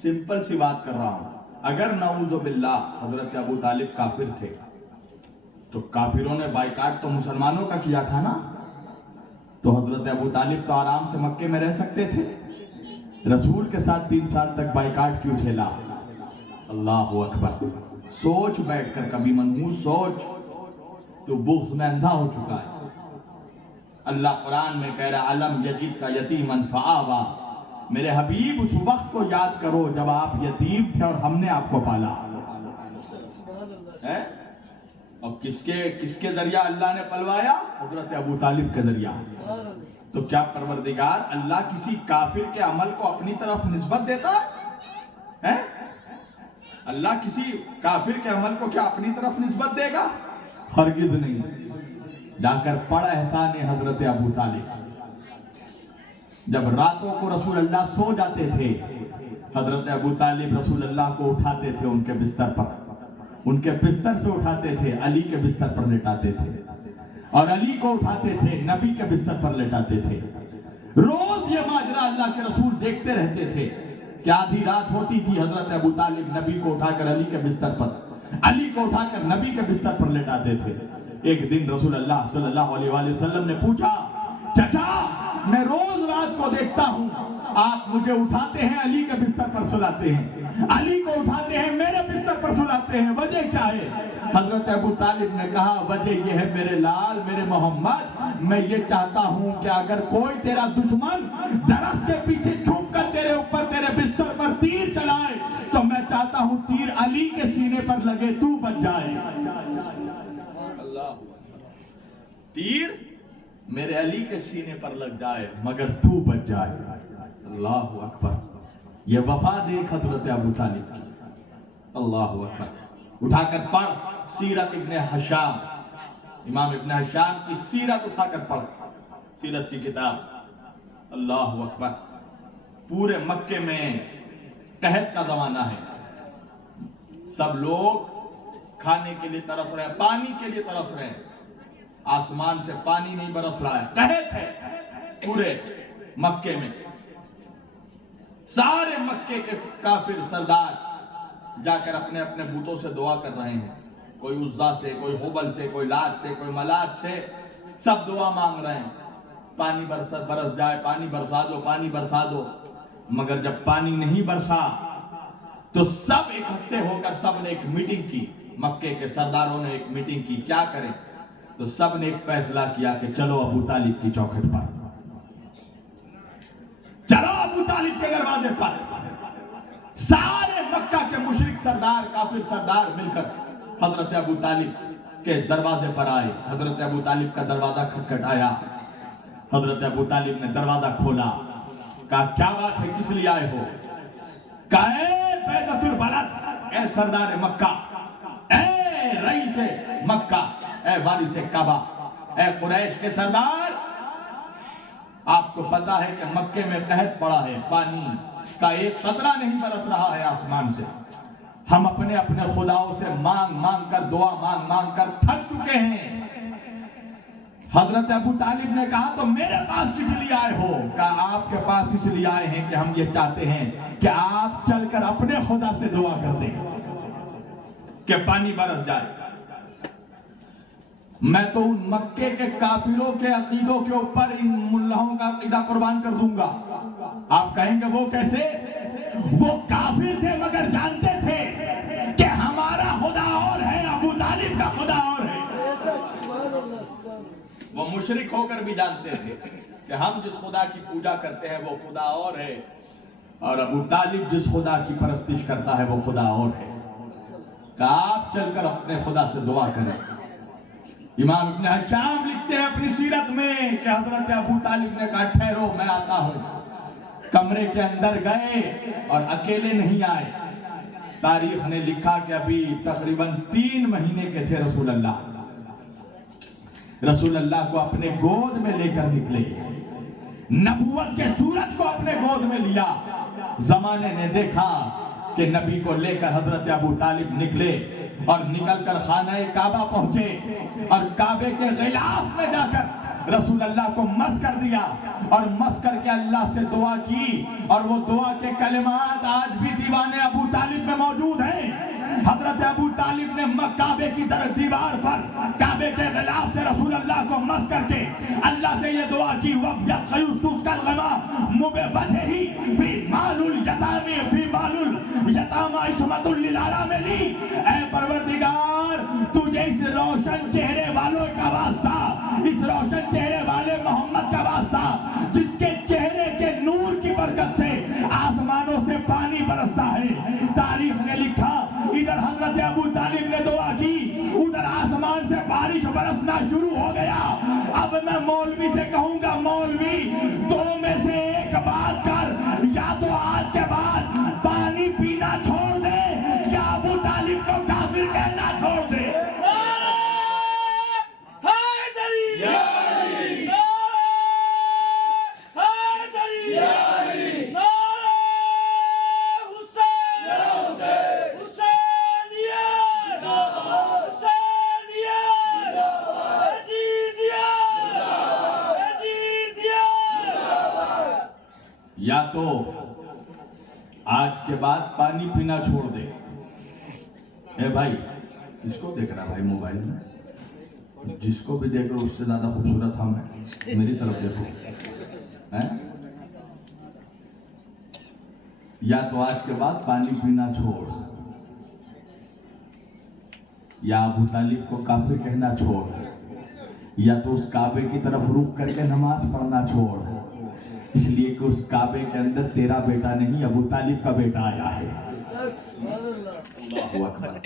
سمپل سی بات کر رہا ہوں، اگر نعوذ باللہ حضرت ابو طالب کافر تھے تو کافروں نے بائیکاٹ تو مسلمانوں کا کیا تھا نا، تو حضرت ابو طالب تو آرام سے مکے میں رہ سکتے تھے، رسول کے ساتھ 3 سال تک بائیکاٹ کیوں جھیلا؟ اللہ اکبر۔ سوچ بیٹھ کر کبھی منحوس سوچ، تو بغض میں اندھا ہو چکا ہے۔ اللہ قرآن میں کہہ رہا علم یجد کا یتیمن فآوا، میرے حبیب اس وقت کو یاد کرو جب آپ یتیم تھے اور ہم نے آپ کو پالا۔ اور کس کے ذریعہ اللہ نے پلوایا؟ حضرت ابو طالب کے ذریعہ۔ تو کیا پروردگار اللہ کسی کافر کے عمل کو اپنی طرف نسبت دیتا ہے؟ اللہ کسی کافر کے عمل کو کیا اپنی طرف نسبت دے گا؟ ہرگز نہیں۔ جا کر پڑھ احسان حضرت ابو طالب۔ جب راتوں کو رسول اللہ سو جاتے تھے، حضرت ابو طالب رسول اللہ کو اٹھاتے تھے ان کے بستر پر، ان کے بستر سے اٹھاتے تھے علی کے بستر پر لٹاتے تھے، اور علی کو اٹھاتے تھے نبی کے بستر پر لٹاتے تھے۔ روز یہ ماجرا اللہ کے رسول دیکھتے رہتے تھے کہ آدھی رات ہوتی تھی، حضرت ابو طالب نبی کو اٹھا کر علی کے بستر پر، علی کو اٹھا کر نبی کے بستر پر لٹاتے تھے۔ ایک دن رسول اللہ صلی اللہ علیہ وآلہ وسلم نے پوچھا، چچا میں روز رات کو دیکھتا ہوں آپ مجھے اٹھاتے ہیں علی کے بستر پر سلاتے ہیں، علی کو اٹھاتے ہیں میرے بستر پر سلاتے ہیں، وجہ کیا ہے؟ حضرت ابو طالب نے کہا وجہ یہ ہے میرے لال، میرے محمد، میں یہ چاہتا ہوں کہ اگر کوئی تیرا دشمن درخت کے پیچھے چھپ کر تیرے اوپر تیرے بستر پر تیر چلائے تو میں چاہتا ہوں تیر علی کے سینے پر لگے تو بچ جائے۔ تیر میرے علی کے سینے پر لگ جائے مگر تو بچ جائے۔ اللہ اکبر۔ یہ وفا دیکھ حضرت ابو طالب کی۔ اللہ اکبر۔ اٹھا کر پڑھ سیرت ابن ہشام، امام ابن ہشام کی سیرت اٹھا کر پڑھ، سیرت کی کتاب۔ اللہ اکبر۔ پورے مکے میں قحط کا زمانہ ہے، سب لوگ کھانے کے لیے ترس رہے ہیں، پانی کے لیے ترس رہے ہیں، آسمان سے پانی نہیں برس رہا ہے، قحط ہے پورے مکے میں۔ سارے مکے کے کافر سردار جا کر اپنے اپنے بتوں سے دعا کر رہے ہیں، کوئی عزا سے، کوئی حبل سے، کوئی لات سے، کوئی ملات سے، سب دعا مانگ رہے ہیں پانی برس جائے، پانی برسا دو، پانی برسا دو۔ مگر جب پانی نہیں برسا تو سب اکٹھے ہو کر سب نے ایک میٹنگ کی، مکے کے سرداروں نے ایک میٹنگ کی، کیا کریں؟ تو سب نے ایک فیصلہ کیا کہ چلو ابو طالب کی چوکھٹ پر، چلو ابو طالب کے دروازے پر۔ سارے مکہ کے مشرک سردار، کافر سردار مل کر حضرت ابو طالب کے دروازے پر آئے۔ حضرت ابو طالب کا دروازہ کھٹکھٹایا، حضرت ابو طالب نے دروازہ کھولا، کہا کیا بات ہے، کس لیے آئے ہو؟ کہا اے بیدت البلد، اے سردار مکہ، اے رئیس مکہ، اے وارث کعبہ، اے قریش کے سردار، آپ کو پتا ہے کہ مکے میں قحط پڑا ہے، پانی کا ایک قطرہ نہیں برس رہا ہے آسمان سے، ہم اپنے اپنے خداؤں سے مانگ مانگ کر، دعا مانگ مانگ کر تھک چکے ہیں۔ حضرت ابو طالب نے کہا تو میرے پاس کس لیے آئے ہو؟ کہا آپ کے پاس اس لیے آئے ہیں کہ ہم یہ چاہتے ہیں کہ آپ چل کر اپنے خدا سے دعا کر دیں کہ پانی برس جائے۔ میں تو ان مکے کے کافروں کے عقیدوں کے اوپر ان ملاؤں کا عقیدہ قربان کر دوں گا۔ آپ کہیں گے وہ کیسے؟ وہ کافر تھے مگر جانتے تھے طالب کا خدا اور ہے. وہ مشرک ہو کر بھی جانتے تھے کہ ہم جس خدا کی پوجا کرتے ہیں وہ خدا اور ہے، اور ابو طالب جس خدا کی پرستش کرتا ہے وہ خدا اور ہے. کہ آپ چل کر اپنے خدا سے دعا کریں. امام ابن ہشام لکھتے ہیں اپنی سیرت میں کہ حضرت ابو طالب نے کہا ٹھہرو میں آتا ہوں. کمرے کے اندر گئے اور اکیلے نہیں آئے. تاریخ نے لکھا کہ ابھی تقریباً 3 مہینے کے تھے رسول اللہ کو اپنے گود میں لے کر نکلے. نبوت کے سورج کو اپنے گود میں لیا. زمانے نے دیکھا کہ نبی کو لے کر حضرت ابو طالب نکلے اور نکل کر خانہ کعبہ پہنچے اور کعبے کے غلاف میں جا کر رسول اللہ کو مس کر دیا اور مس کر کے اللہ سے دعا کی. اور وہ دعا کے کلمات آج بھی دیوان ابو طالب میں موجود ہیں. حضرت ابو طالب نے کعبے کی طرف دیوار پر کعبے کے غلاف سے رسول اللہ کو مس کر کے اللہ سے یہ دعا کی وَبْيَضْ خَيُّسْتُسْكَ الْغَمَامُ مُبِوَجْهِهِ فِي مَالُ الْيَتَامِ فِي مَالُ الْيَتَامَ عِصْمَةٌ لِلْعَالَمِينَ. اے پروردگار تجھے اس روشن چہرے والوں کا واسطہ، اس روشن چہرے والے محمد کا واسطہ جس کے چہرے کے نور کی برکت سے آسمانوں سے پانی برستا ہے. تاریخ نے لکھا ادھر حضرت ابو طالب نے دعا کی، ادھر آسمان سے بارش برسنا شروع ہو گیا. اب میں مولوی سے کہوں گا مولوی 2 میں سے ایک بات کر، یا تو آج کے بعد پانی پینا چھوڑ دے یا ابو طالب کو کافر کہنا چھوڑ دے. یا تو آج کے بعد پانی پینا چھوڑ دے. اے بھائی جس کو دیکھ رہا بھائی موبائل میں، جس کو بھی دیکھ رہا اس سے زیادہ خوبصورت ہم ہیں. میری طرف دیکھو. یا تو آج کے بعد پانی پینا چھوڑ، یا ابو طالب کو کافر کہنا چھوڑ، یا تو اس کعبے کی طرف رخ کر کے نماز پڑھنا چھوڑ. اس لیے کہ اس کعبے کے اندر تیرا بیٹا نہیں ابو طالب کا بیٹا آیا ہے. اللہ اکبر.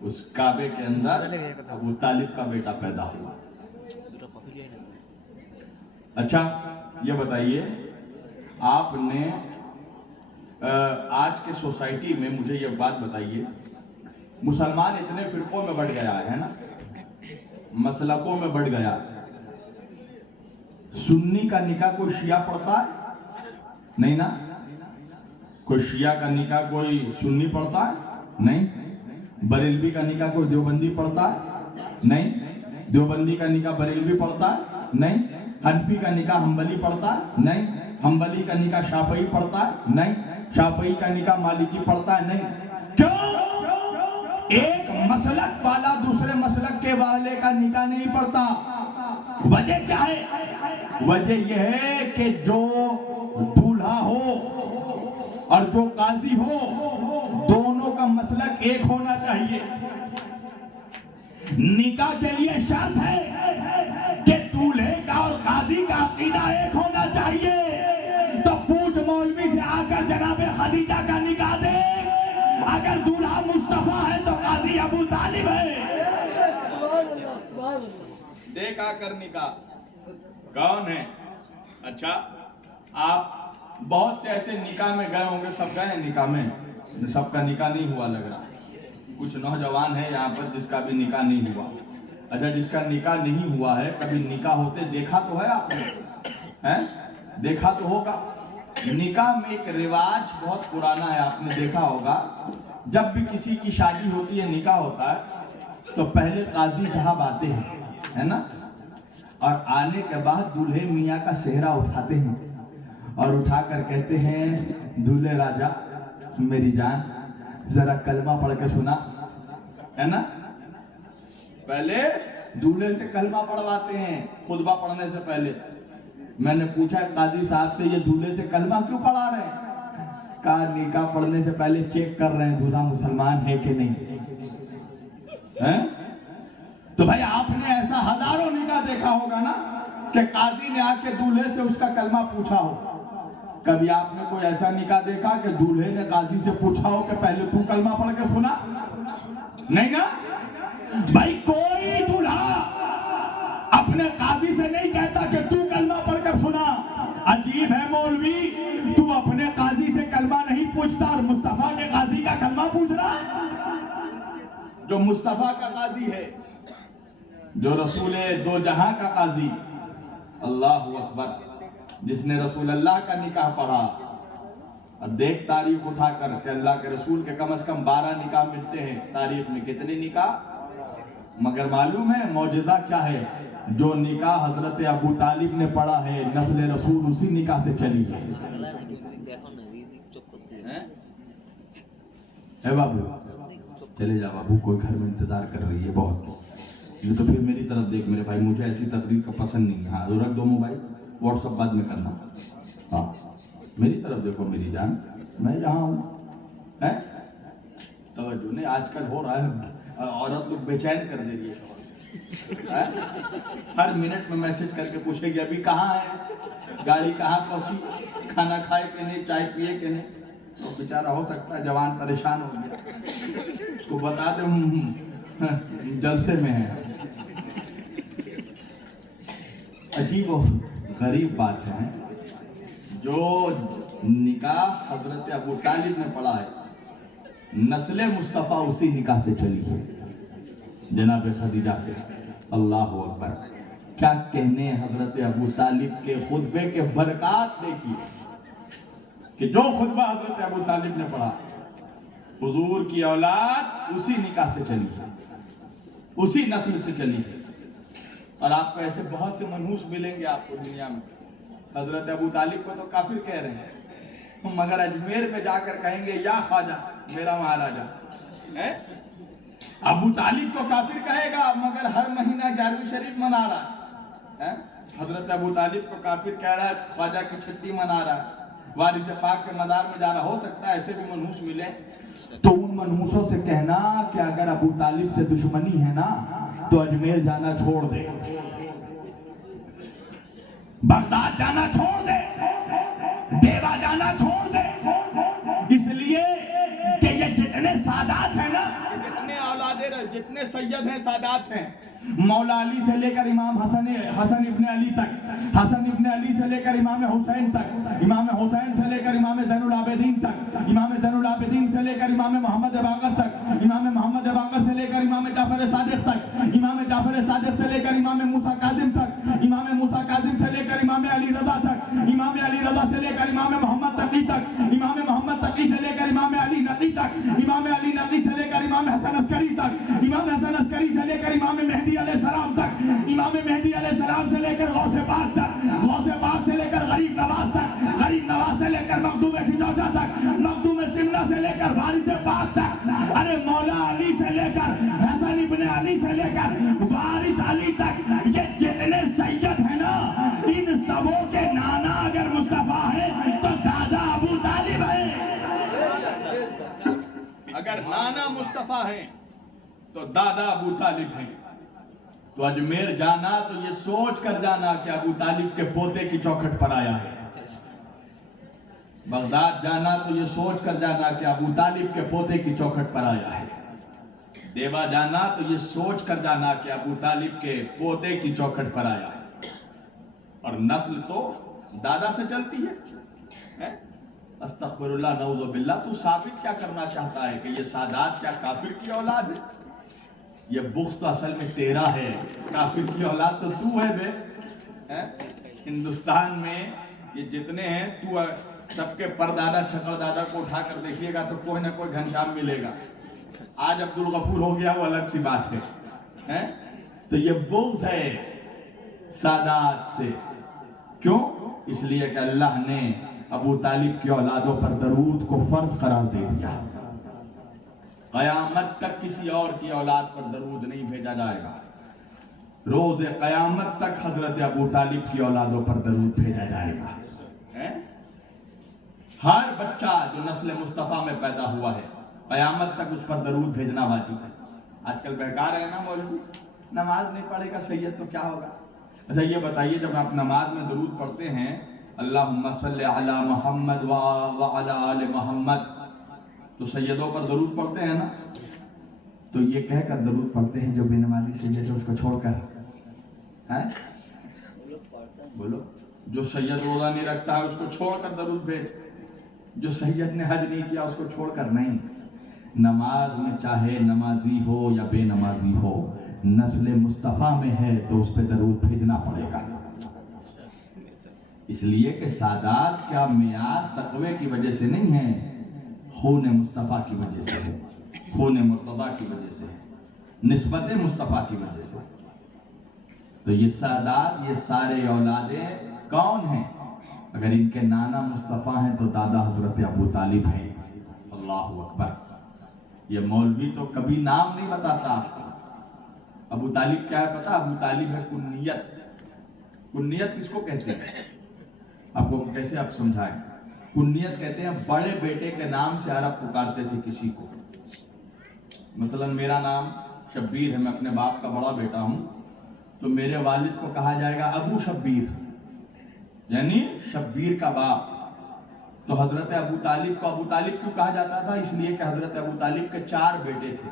اس کعبے کے اندر ابو طالب کا بیٹا پیدا ہوا. اچھا یہ بتائیے آپ نے آج کے سوسائٹی میں مجھے یہ بات بتائیے، مسلمان اتنے فرقوں میں بڑھ گیا ہے نا، مسلکوں میں بڑھ گیا. سنی کا نکاح کوئی شیعہ پڑھتا ہے؟ نہیں نا. کوئی شیعہ کا نکاح کوئی سنی پڑھتا ہے؟ نہیں. بریلوی کا نکاح کوئی دیوبندی پڑھتا ہے؟ نہیں. دیوبندی کا نکاح بریلوی پڑھتا ہے؟ نہیں. حنفی کا نکاح حنبلی پڑھتا ہے؟ نہیں. حنبلی کا نکاح شافعی پڑھتا ہے؟ نہیں. شافعی کا نکاح مالکی پڑھتا ہے؟ نہیں. کیوں؟ ایک مسلک والا دوسرے مسلک کے والے کا نکاح نہیں پڑھتا. وجہ کیا ہے؟ وجہ یہ ہے کہ جو دولہا ہو اور جو قاضی ہو دونوں کا مسلک ایک ہونا چاہیے. نکاح کے لیے شرط ہے کہ دولہے کا اور قاضی کا عقیدہ ایک ہونا چاہیے. تو پوچھ مولوی سے آ کر جناب خدیجہ کا نکاح دے، اگر دولہا مصطفیٰ ہے تو قاضی ابو طالب ہے. دیکھ آ کر نکاح کون ہے؟ اچھا آپ بہت سے ایسے نکاح میں گئے ہوں گے، سب گئے ہیں نکاح میں؟ سب کا نکاح نہیں ہوا لگ رہا. کچھ نوجوان ہیں یہاں پر جس کا بھی نکاح نہیں ہوا. اچھا جس کا نکاح نہیں ہوا ہے کبھی نکاح ہوتے دیکھا تو ہے آپ نے؟ دیکھا تو ہوگا. نکاح میں ایک رواج بہت پرانا ہے، آپ نے دیکھا ہوگا. جب بھی کسی کی شادی ہوتی ہے نکاح ہوتا ہے تو پہلے قاضی صاحب آتے ہیں ہے نا، اور آنے کے بعد دولہے میاں کا صحرا اٹھاتے ہیں اور اٹھا کر کہتے ہیں دولہے راجا میری جان ذرا کلمہ پڑھ کے سنا، ہے نا. پہلے دولہے سے کلمہ پڑھواتے ہیں خطبہ پڑھنے سے پہلے. میں نے پوچھا قاضی صاحب سے یہ دولہے سے کلمہ کیوں پڑھا رہے ہیں؟ کہا نکاح پڑھنے سے پہلے چیک کر رہے ہیں دولہا مسلمان ہے کہ نہیں. ہیں؟ تو بھائی آپ نے ایسا ہزاروں نکاح دیکھا ہوگا نا کہ قاضی نے آ کے دولہے سے اس کا کلمہ پوچھا ہو. کبھی آپ نے کوئی ایسا نکاح دیکھا کہ دولہے نے قاضی سے پوچھا ہو کہ پہلے تو کلمہ پڑھ کے سنا؟ نہیں نا بھائی. کوئی دولہا اپنے قاضی سے نہیں کہتا کہ تو کلمہ پڑھ کر سنا. عجیب ہے مولوی, تو اپنے قاضی سے کلمہ نہیں پوچھتا اور مصطفیٰ کے قاضی کا کلمہ پوچھ رہا ہے. جو مصطفیٰ کا قاضی ہے, جو رسول دو جہاں کا قاضی, اللہ اکبر, جس نے رسول اللہ کا نکاح پڑھا. اب دیکھ تاریخ اٹھا کر کہ اللہ کے رسول کے کم از کم 12 نکاح ملتے ہیں تاریخ میں. کتنے نکاح؟ مگر معلوم ہے معجزہ کیا ہے؟ جو نکاح حضرت ابو طالب نے پڑھا ہے, نسل رسول اسی نکاح سے چلی ہے. اے بابو چلے جا بابو, کوئی گھر میں انتظار کر رہی ہے بہت. یہ تو پھر میری طرف دیکھ میرے بھائی, مجھے ایسی تقریر کا پسند نہیں ہے. ہاں رکھ دو موبائل, واٹس ایپ بعد میں کرنا. ہاں میری طرف دیکھو میری جان, میں جہاں ہوں. توجہ نہیں, آج کل ہو رہا ہے, عورت کو بے چین کر دے رہی ہے. ہر منٹ میں میسج کر کے پوچھے گی ابھی کہاں ہے, گاڑی کہاں پہنچی, کھانا کھائے کہ نہیں, چائے پیے کہ نہیں. تو بیچارہ ہو سکتا ہے جوان پریشان ہو گیا, اس کو بتا دیں جلسے میں ہے. عجیب و غریب بات ہے, جو نکاح حضرت ابو طالب نے پڑھا ہے, نسل مصطفیٰ اسی نکاح سے چلی ہے, جناب خدیجہ سے. اللہ اکبر, کیا کہنے حضرت ابو طالب کے خطبے کے برکات دیکھیے کہ جو خطبہ حضرت ابو طالب نے پڑھا, حضور کی اولاد اسی نکاح سے چلی ہے, اسی نسل سے چلی ہے. اور آپ کو ایسے بہت سے منحوس ملیں گے آپ کو دنیا میں. حضرت ابو طالب کو تو کافر کہہ رہے ہیں, مگر اجمیر میں جا کر کہیں گے یا خواجہ میرا مہاراجہ. ابو طالب کو کافر کہے گا مگر ہر مہینہ 11ویں شریف منا رہا ہے. حضرت ابو طالب کو کافر کہہ رہا ہے, خواجہ کی چھٹی منا رہا ہے, وارث پاک کے مزار میں جا رہا. ہو سکتا ہے ایسے بھی منحوس ملے. تو ان منحوسوں سے کہنا کہ اگر ابو طالب سے دشمنی ہے نا تو اجمیر جانا چھوڑ دے, بغداد جانا چھوڑ دے, دیوا جانا چھوڑ دے. اس لیے کہ یہ جتنے سادات ہیں نا, جتنے اولاد, جتنے سید ہیں, سادات ہیں, مولا علی سے لے کر امام حسن ابن علی تک, حسن ابن علی سے لے کر امام حسین تک, امام حسین سے لے کر امام زین العابدین تک, امام زین العابدین سے لے کر امام محمد باقر تک, امام محمد باقر سے لے کر امام جعفر صادق تک, امام جعفر صادق سے لے کر امام موسیٰ کاظم تک, امام موسیٰ کاظم سے لے کر امام علی رضا تک, امام علی رضا سے لے کر امام محمد تقی تک, امام محمد تقی سے لے کر امام علی نقی تک, امام علی نقی سے لے کر امام حسن عسکری تک, امام حسن عسکری سے لے کر امام مہدی علیہ السلام تک, امام مہدی علیہ السلام سے لے کر غوث پاک تک, غوث پاک سے لے کر غریب نواز تک, غریب نواز سے لے کر مخدوم خجوجہ تک, مخدوم سمنہ سے لے کر وارث پاک تک. ارے مولا علی سے لے کر حسن ابن علی سے لے کر وارث علی تک, یہ جتنے سید ہیں نا, ان سبوں کے نانا اگر مصطفیٰ ہے تو دادا ابو طالب ہے. اگر نانا مصطفیٰ ہیں تو دادا ابو طالب ہیں. تو اجمیر جانا تو یہ سوچ کر جانا کہ ابو طالب کے پوتے کی چوکھٹ پر آیا ہے. بغداد جانا تو یہ سوچ کر جانا کہ ابو طالب کے پوتے کی چوکھٹ پر آیا ہے. دیوا جانا تو یہ سوچ کر جانا کہ ابو طالب کے پوتے کی چوکھٹ پر آیا ہے. اور نسل تو دادا سے چلتی ہے. استغفر اللہ, نعوذ باللہ. تو ثابت کیا کرنا چاہتا ہے کہ یہ سادات کیا کافر کی اولاد ہے؟ یہ بغض تو اصل میں تیرا ہے, کافر کی اولاد تو تو ہے بے. ہندوستان میں یہ جتنے ہیں, تو سب کے پردادا چھکر دادا کو اٹھا کر دیکھیے گا تو کوئی نہ کوئی گھنشام ملے گا. آج عبدالغفور ہو گیا وہ الگ سی بات ہے. تو یہ بغض ہے سادات سے. کیوں؟ اس لیے کہ اللہ نے ابو طالب کی اولادوں پر درود کو فرض قرار دے دیا. قیامت تک کسی اور کی اولاد پر درود نہیں بھیجا جائے گا. روز قیامت تک حضرت ابو طالب کی اولادوں پر درود بھیجا جائے گا. ہر بچہ جو نسل مصطفیٰ میں پیدا ہوا ہے, قیامت تک اس پر درود بھیجنا واجب ہے. آج کل بیکار ہے نا مولوی، نماز نہیں پڑھے گا سید تو کیا ہوگا؟ اچھا یہ بتائیے، جب آپ نماز میں درود پڑھتے ہیں اللہم صلی علی محمد وعلی آل محمد، تو سیدوں پر درود پڑھتے ہیں نا؟ تو یہ کہہ کر درود پڑھتے ہیں جو بے نمازی سید ہے اس کو چھوڑ کر، بولو، جو سید روزہ نہیں رکھتا ہے اس کو چھوڑ کر درود بھیج، جو سید نے حج نہیں کیا اس کو چھوڑ کر نہیں۔ نماز میں چاہے نمازی ہو یا بے نمازی ہو، نسل مصطفیٰ میں ہے تو اس پہ درود بھیجنا پڑے گا۔ اس لیے کہ سادات کا معیار تقوی کی وجہ سے نہیں ہے، خون مصطفیٰ کی وجہ سے ہے، خون مرتضیٰ کی وجہ سے ہے، نسبت مصطفیٰ کی وجہ سے۔ تو یہ سادات، یہ سارے اولادیں کون ہیں؟ اگر ان کے نانا مصطفیٰ ہیں تو دادا حضرت ابو طالب ہیں۔ اللہ اکبر! یہ مولوی تو کبھی نام نہیں بتاتا آپ کو۔ ابو طالب کیا ہے پتا؟ ابو طالب ہے کنیت۔ کنیت کس کو کہتے ہیں؟ آپ کو کیسے آپ سمجھائیں؟ کنیت کہتے ہیں بڑے بیٹے کے نام سے عرب پکارتے تھے کسی کو۔ مثلا میرا نام شبیر ہے، میں اپنے باپ کا بڑا بیٹا ہوں، تو میرے والد کو کہا جائے گا ابو شبیر، یعنی شبیر کا باپ۔ تو حضرت ابو طالب کو ابو طالب کیوں کہا جاتا تھا؟ اس لیے کہ حضرت ابو طالب کے 4 بیٹے تھے،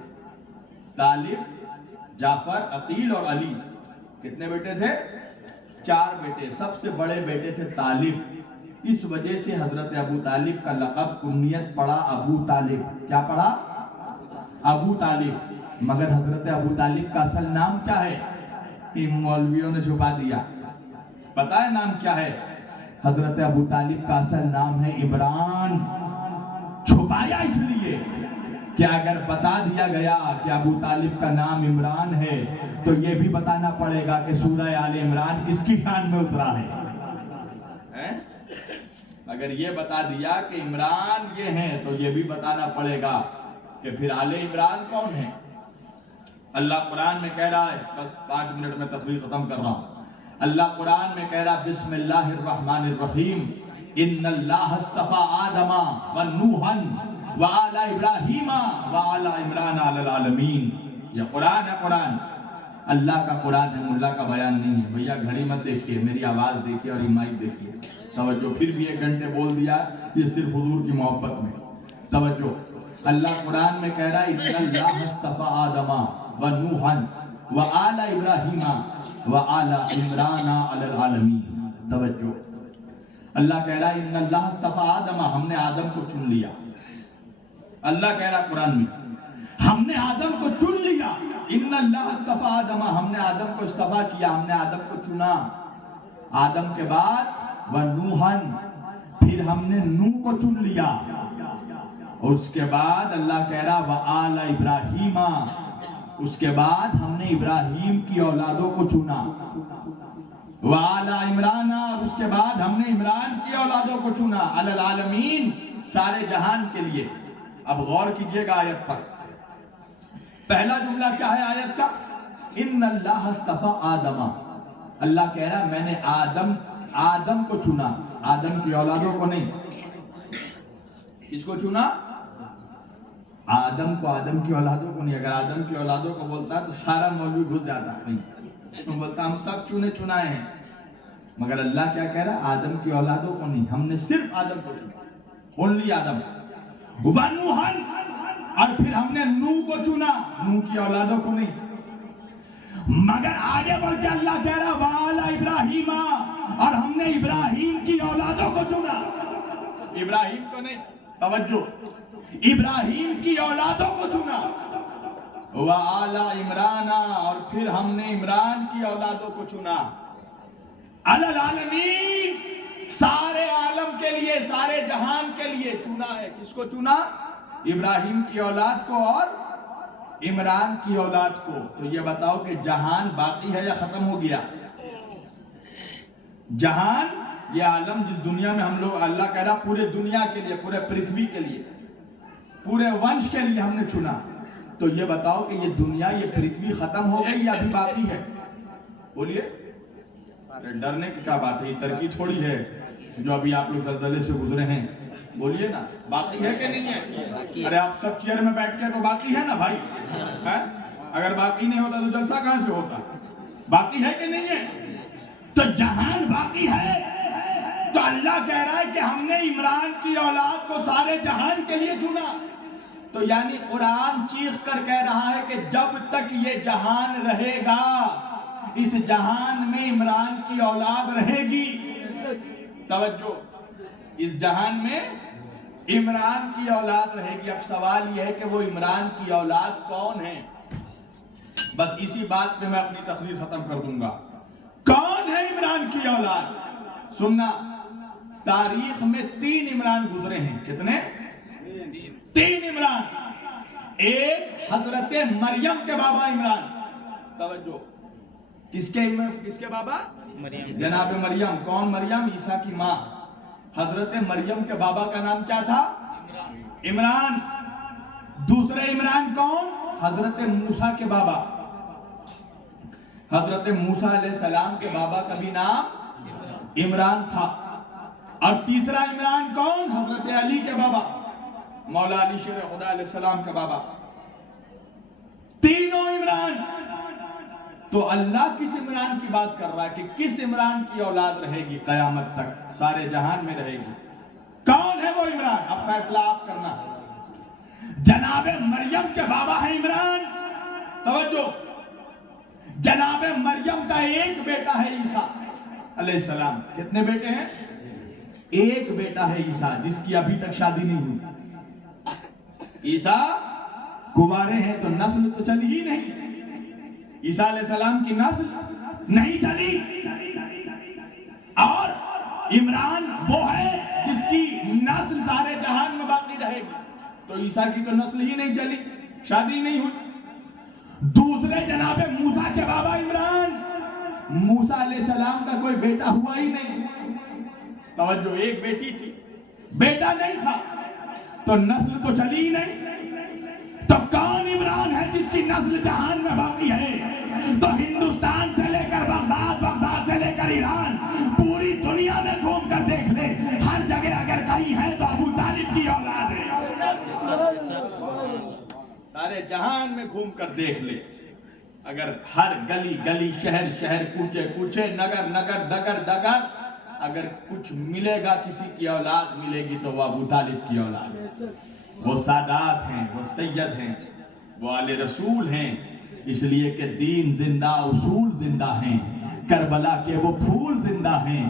طالب، جعفر، عقیل اور علی۔ کتنے بیٹے تھے؟ 4 بیٹے۔ سب سے بڑے بیٹے تھے طالب، اس وجہ سے حضرت ابو طالب کا لقب کنیت پڑا ابو طالب۔ کیا پڑا؟ ابو طالب۔ مگر حضرت ابو طالب کا اصل نام کیا ہے؟ ان مولویوں نے چھپا دیا۔ پتہ ہے نام کیا ہے؟ حضرت ابو طالب کا اصل نام ہے عمران۔ چھپایا اس لیے کہ اگر بتا دیا گیا کہ ابو طالب کا نام عمران ہے تو یہ بھی بتانا پڑے گا کہ سورہ آل عمران کس کی شان میں اترا ہے۔ اگر یہ بتا دیا کہ عمران یہ ہیں تو یہ بھی بتانا پڑے گا کہ پھر آل عمران کون ہے۔ اللہ قرآن میں کہہ رہا ہے، بس 5 منٹ میں تفریح ختم کر رہا ہوں۔ اللہ قرآن میں کہہ رہا بسم اللہ الرحمن الرحیم، ان اللہ اصطفى آدم ونوحا وآل ابراہیم وآل عمران علی العالمین۔ یہ قرآن ہے، قرآن اللہ کا قرآن ہے، ملا کا بیان نہیں ہے۔ بھیا گھڑی مت دیکھیے، میری آواز دیکھیے اور مائک دیکھیے۔ توجہ، پھر بھی 1 گھنٹے بول دیا، یہ صرف حضور کی محبت میں۔ توجہ، اللہ قرآن میں کہہ رہا ہے ان اللہ اصطفى آدم ونوحا وآل ابراہیم وآل عمران علی العالمین۔ توجہ، اللہ کہہ رہا ہے ان اللہ اصطفى آدم، ہم نے آدم کو چن لیا۔ اللہ کہہ رہا قرآن میں ہم نے آدم کو چن لیا۔ ان اللہ اصطفى آدم، ہم نے آدم کو اصطفیٰ کیا، ہم نے آدم کو چنا۔ آدم کے بعد ونوحا، پھر ہم نے نوح کو چن لیا۔ اور اس کے بعد اللہ کہہ رہا وآل ابراہیم، اس کے بعد ہم نے ابراہیم کی اولادوں کو چنا۔ وآل عمران، اور اس کے بعد ہم نے عمران کی اولادوں کو چنا، علی العالمین، سارے جہان کے لیے۔ اب غور کیجئے گا آیت پر۔ پہلا جملہ کیا ہے آیت کا؟ ان اللہ اصطفى آدم، اللہ کہہ رہا میں نے آدم کو چنا، آدم کی اولادوں کو نہیں۔ کس کو چنا؟ آدم کو، آدم کی اولادوں کو نہیں۔ اگر آدم کی اولادوں کو بولتا تو سارا مولوی گھس جاتا، نہیں، تو بولتا ہم سب چنائے ہیں۔ مگر اللہ کیا کہہ رہا؟ آدم کی اولادوں کو نہیں، ہم نے صرف آدم کو چنا، اونلی آدم۔ ونوحا، اور پھر ہم نے نوح کو چنا، نوح کی اولادوں کو نہیں۔ مگر آگے بڑھ کے اللہ کہہ رہا وآل ابراہیم، اور ہم نے ابراہیم کی اولادوں کو چنا، ابراہیم کو نہیں۔ توجہ، ابراہیم کی اولادوں کو چنا۔ وآل عمران، اور پھر ہم نے عمران کی اولادوں کو چنا، علی العالمین، سارے عالم کے لیے، سارے جہان کے لیے چنا ہے۔ کس کو چنا؟ ابراہیم کی اولاد کو اور عمران کی اولاد کو۔ تو یہ بتاؤ کہ جہان باقی ہے یا ختم ہو گیا؟ جہان، یہ عالم جس دنیا میں ہم لوگ، اللہ کہہ رہا پورے دنیا کے لیے، پورے پرتھوی کے لیے، پورے ونش کے لیے ہم نے چنا۔ تو یہ بتاؤ کہ یہ دنیا، یہ پرتھوی ختم ہو گئی یا ابھی باقی ہے؟ بولیے، ڈرنے کی کیا بات ہے، یہ ترقی تھوڑی ہے جو ابھی آپ لوگ زلزلے سے گزرے ہیں۔ بولیے نا، باقی ہے کہ نہیں ہے؟ ارے آپ سب چیئر میں بیٹھ کے تو باقی ہے نا بھائی، اگر باقی نہیں ہوتا تو جلسہ کہاں سے ہوتا؟ باقی ہے کہ نہیں ہے؟ تو جہان باقی ہے، تو اللہ کہہ رہا ہے کہ ہم نے عمران کی اولاد کو سارے جہان کے لیے چنا۔ تو یعنی قرآن چیخ کر کہہ رہا ہے کہ جب تک یہ جہان رہے گا، اس جہان میں عمران کی اولاد رہے گی۔ توجہ، اس جہان میں عمران کی اولاد رہے گی۔ اب سوال یہ ہے کہ وہ عمران کی اولاد کون ہے؟ بس اسی بات پہ میں اپنی تقریر ختم کر دوں گا۔ کون ہے عمران کی اولاد؟ سننا، تاریخ میں 3 عمران گزرے ہیں۔ کتنے؟ 3 عمران۔ ایک حضرت مریم کے بابا عمران۔ توجہ، کس کے بابا؟ مریم، جناب مریم۔ کون مریم؟ عیسیٰ کی ماں۔ حضرت مریم کے بابا کا نام کیا تھا؟ عمران۔ دوسرے عمران کون؟ حضرت موسیٰ کے بابا۔ حضرت موسیٰ علیہ السلام کے بابا کا بھی نام عمران تھا۔ اور تیسرا عمران کون؟ حضرت علی کے بابا، مولا علی شیر خدا علیہ السلام کے بابا۔ تینوں عمران۔ تو اللہ کس عمران کی بات کر رہا ہے کہ کس عمران کی اولاد رہے گی قیامت تک، سارے جہان میں رہے گی؟ کون ہے وہ عمران؟ اب فیصلہ آپ کرنا۔ جناب مریم کے بابا ہے عمران۔ توجہ، جناب مریم کا ایک بیٹا ہے عیسیٰ علیہ السلام۔ کتنے بیٹے ہیں؟ ایک بیٹا ہے عیسیٰ، جس کی ابھی تک شادی نہیں ہوئی۔ عیسیٰ کنوارے ہیں تو نسل تو چلی ہی نہیں، عیسیٰ علیہ السلام کی نسل نہیں چلی۔ اور عمران وہ ہے جس کی نسل سارے جہان میں باقی رہے گی، تو عیسیٰ کی تو نسل ہی نہیں چلی، شادی نہیں ہوئی۔ دوسرے جناب موسیٰ کے بابا عمران، موسیٰ علیہ السلام کا کوئی بیٹا ہوا ہی نہیں۔ توجہ، ایک بیٹی تھی، بیٹا نہیں تھا، تو نسل تو چلی ہی نہیں۔ تو کون عمران ہے جس کی نسل جہان میں باقی ہے؟ تو ہندوستان سے لے کر بغداد، بغداد سے لے کر ایران، پوری دنیا میں گھوم کر دیکھ لے، ہر جگہ اگر کہیں ہے تو ابو طالب کی اولاد ہے۔ سارے جہان میں گھوم کر دیکھ لے، اگر ہر گلی گلی، شہر شہر، کوچے کوچے، نگر نگر، دگر دگر، اگر کچھ ملے گا، کسی کی اولاد ملے گی تو وہ ابو طالب کی اولاد ہے۔ وہ سادات ہیں، وہ سید ہیں، وہ آل رسول ہیں، اس لیے کہ دین زندہ، اصول زندہ ہیں، کربلا کے وہ پھول زندہ ہیں،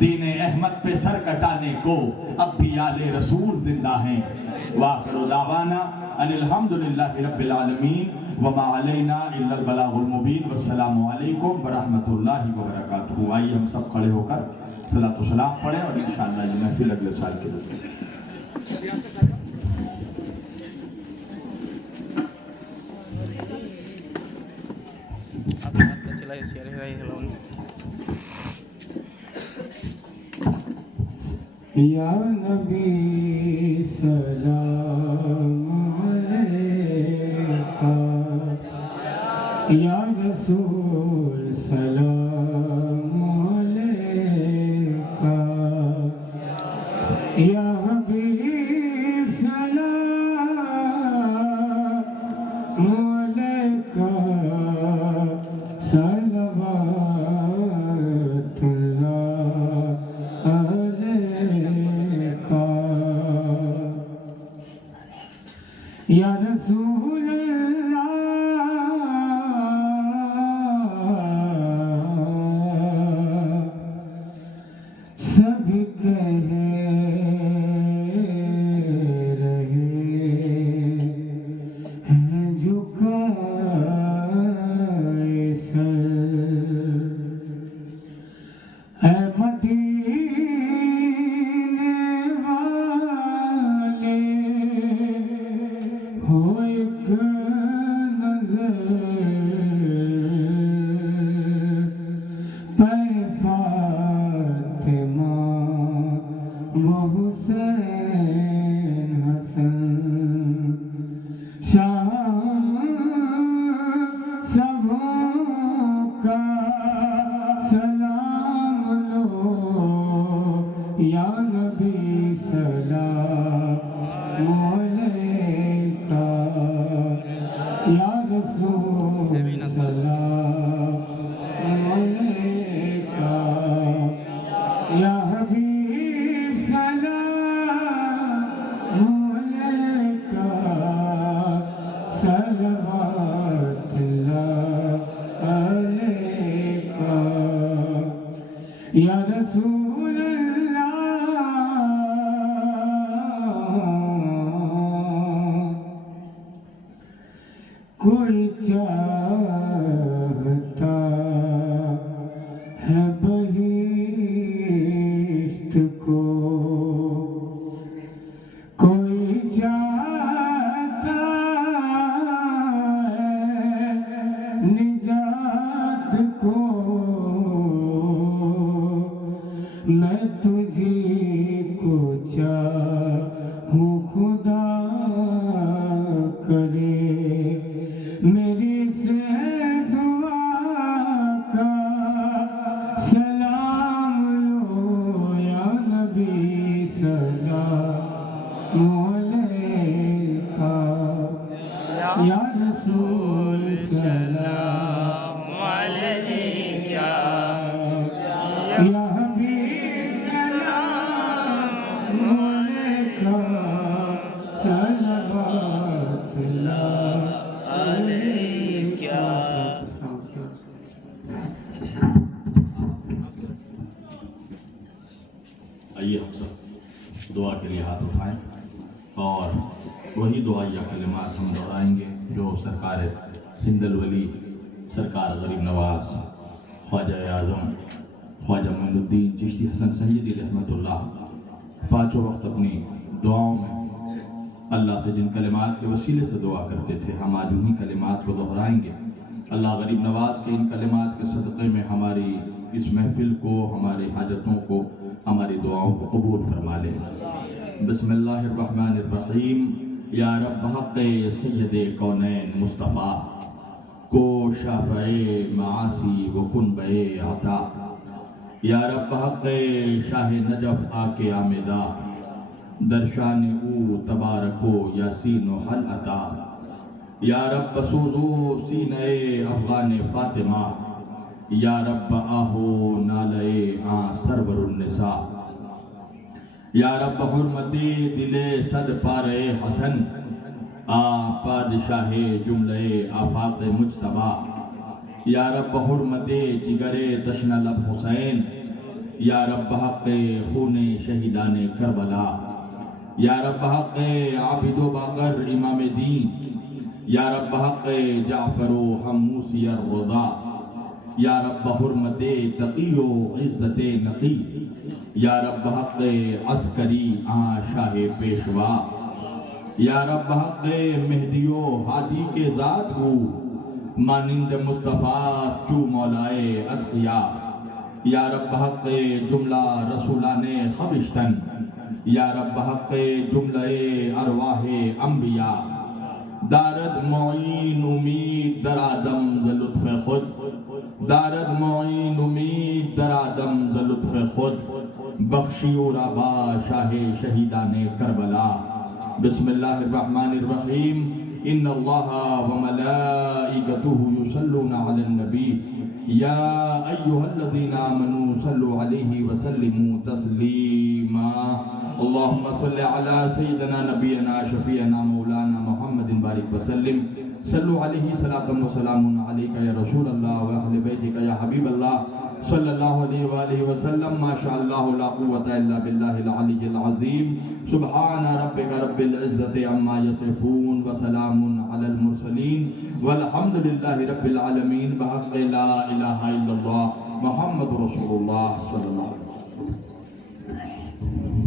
دین احمد پہ سر کٹانے کو اب بھی آل رسول زندہ ہیں۔ وآخر دعوانا ان الحمدللہ رب العالمین وما علینا الا البلاغ المبین والسلام علیکم ورحمۃ اللہ وبرکاتہ۔ آئیے ہم سب کھڑے ہو کر صلاۃ و سلام پڑھیں اور انشاءاللہ یہ محفل اگلے سال کے لیے۔ یا نبی سلام علیکہ، یا رسول سلام علیکہ، یا حبیب سلام علیکہ، صلوات اللہ علیکہ۔ یا رسول اللہ کوئی چاہتا ہے بہشت کو، کوئی چاہتا ہے نجات کو، میں تجھی کو چاہوں خدا کرے میری سے دعا کا سلام لو یا نبی سلام علیکہ یا رسول سلام علیکہ یا حبیب سلام علیکہ صلوات اللہ علیکہ۔ آئیے ہم سب دعا کے لیے ہاتھ اٹھائیں اور وہی دعائیہ کلمات ہم دہرائیں گے جو سرکار سندھ الولی سرکار غریب نواز خواجہ اعظم خواجہ معین الدین چشتی حسن سنجدی رحمۃ اللہ پانچوں وقت اپنی دعاؤں میں اللہ سے جن کلمات کے وسیلے سے دعا کرتے تھے، ہم آج انہی کلمات کو دہرائیں گے۔ اللہ غریب نواز کے ان کلمات کے صدقے میں ہماری اس محفل کو، ہماری حاجتوں کو، ہماری دعاؤں کو قبول فرما لے۔ بسم اللہ الرحمن الرحیم۔ یا رب حق سید کونین مصطفیٰ کو شافع معاصی و کن بے عطا، یا رب حق شاہ نجف آکے آمدہ درشان او تبارکو یاسین و حل عطا، یا رب سوزو سینہ افغان فاطمہ، یا رب آہو نالے آن سرور النساء، یا رب حرمت دل صد پارے حسن آ پادشاہ جملے آفاق مجتبہ، یا رب حرمت جگر تشنہ لب حسین، یا رب حق خون شہیدان کربلا، یا رب حق عابد و باقر امام دین، یا رب حق جعفر و حموسی الرضا، یا رب حرمت تقی و عزت نقی، یا رب حق عسکری آن شاہ پیشوا، یا رب حق مہدی و ہادی کے ذات ہو مانند مصطفیٰ چو مولائے اتقیا، یا رب حق جملہ رسولان خبشتن، یا رب حق جملہ ارواح انبیاء، دارد معین امید در آدم ز لطف خود، دارد معین امید در آدم ز لطف خود، بخشی و رابا شاہ شہیدان کربلا۔ بسم اللہ الرحمن الرحیم۔ ان اللہ وملائکتہ یصلون علی النبی یا ایہا الذین آمنوا صلوا علیہ وسلموا تسلیما۔ اللہم صل علی سیدنا نبینا شفیعنا مولانا محمد بارک وسلم۔ صلوا علیہ صلاۃ و سلام علیک یا رسول اللہ و اہل بیتک یا حبیب اللہ صلی اللہ علیہ وآلہ وسلم۔ ما شاء اللہ لا قوة الا باللہ العلی العظیم۔ سبحان ربک رب العزت عما یصفون وسلام علی المرسلین والحمد للہ رب العالمین۔ بحق لا الہ الا اللہ محمد رسول اللہ صلی اللہ علیہ وسلم۔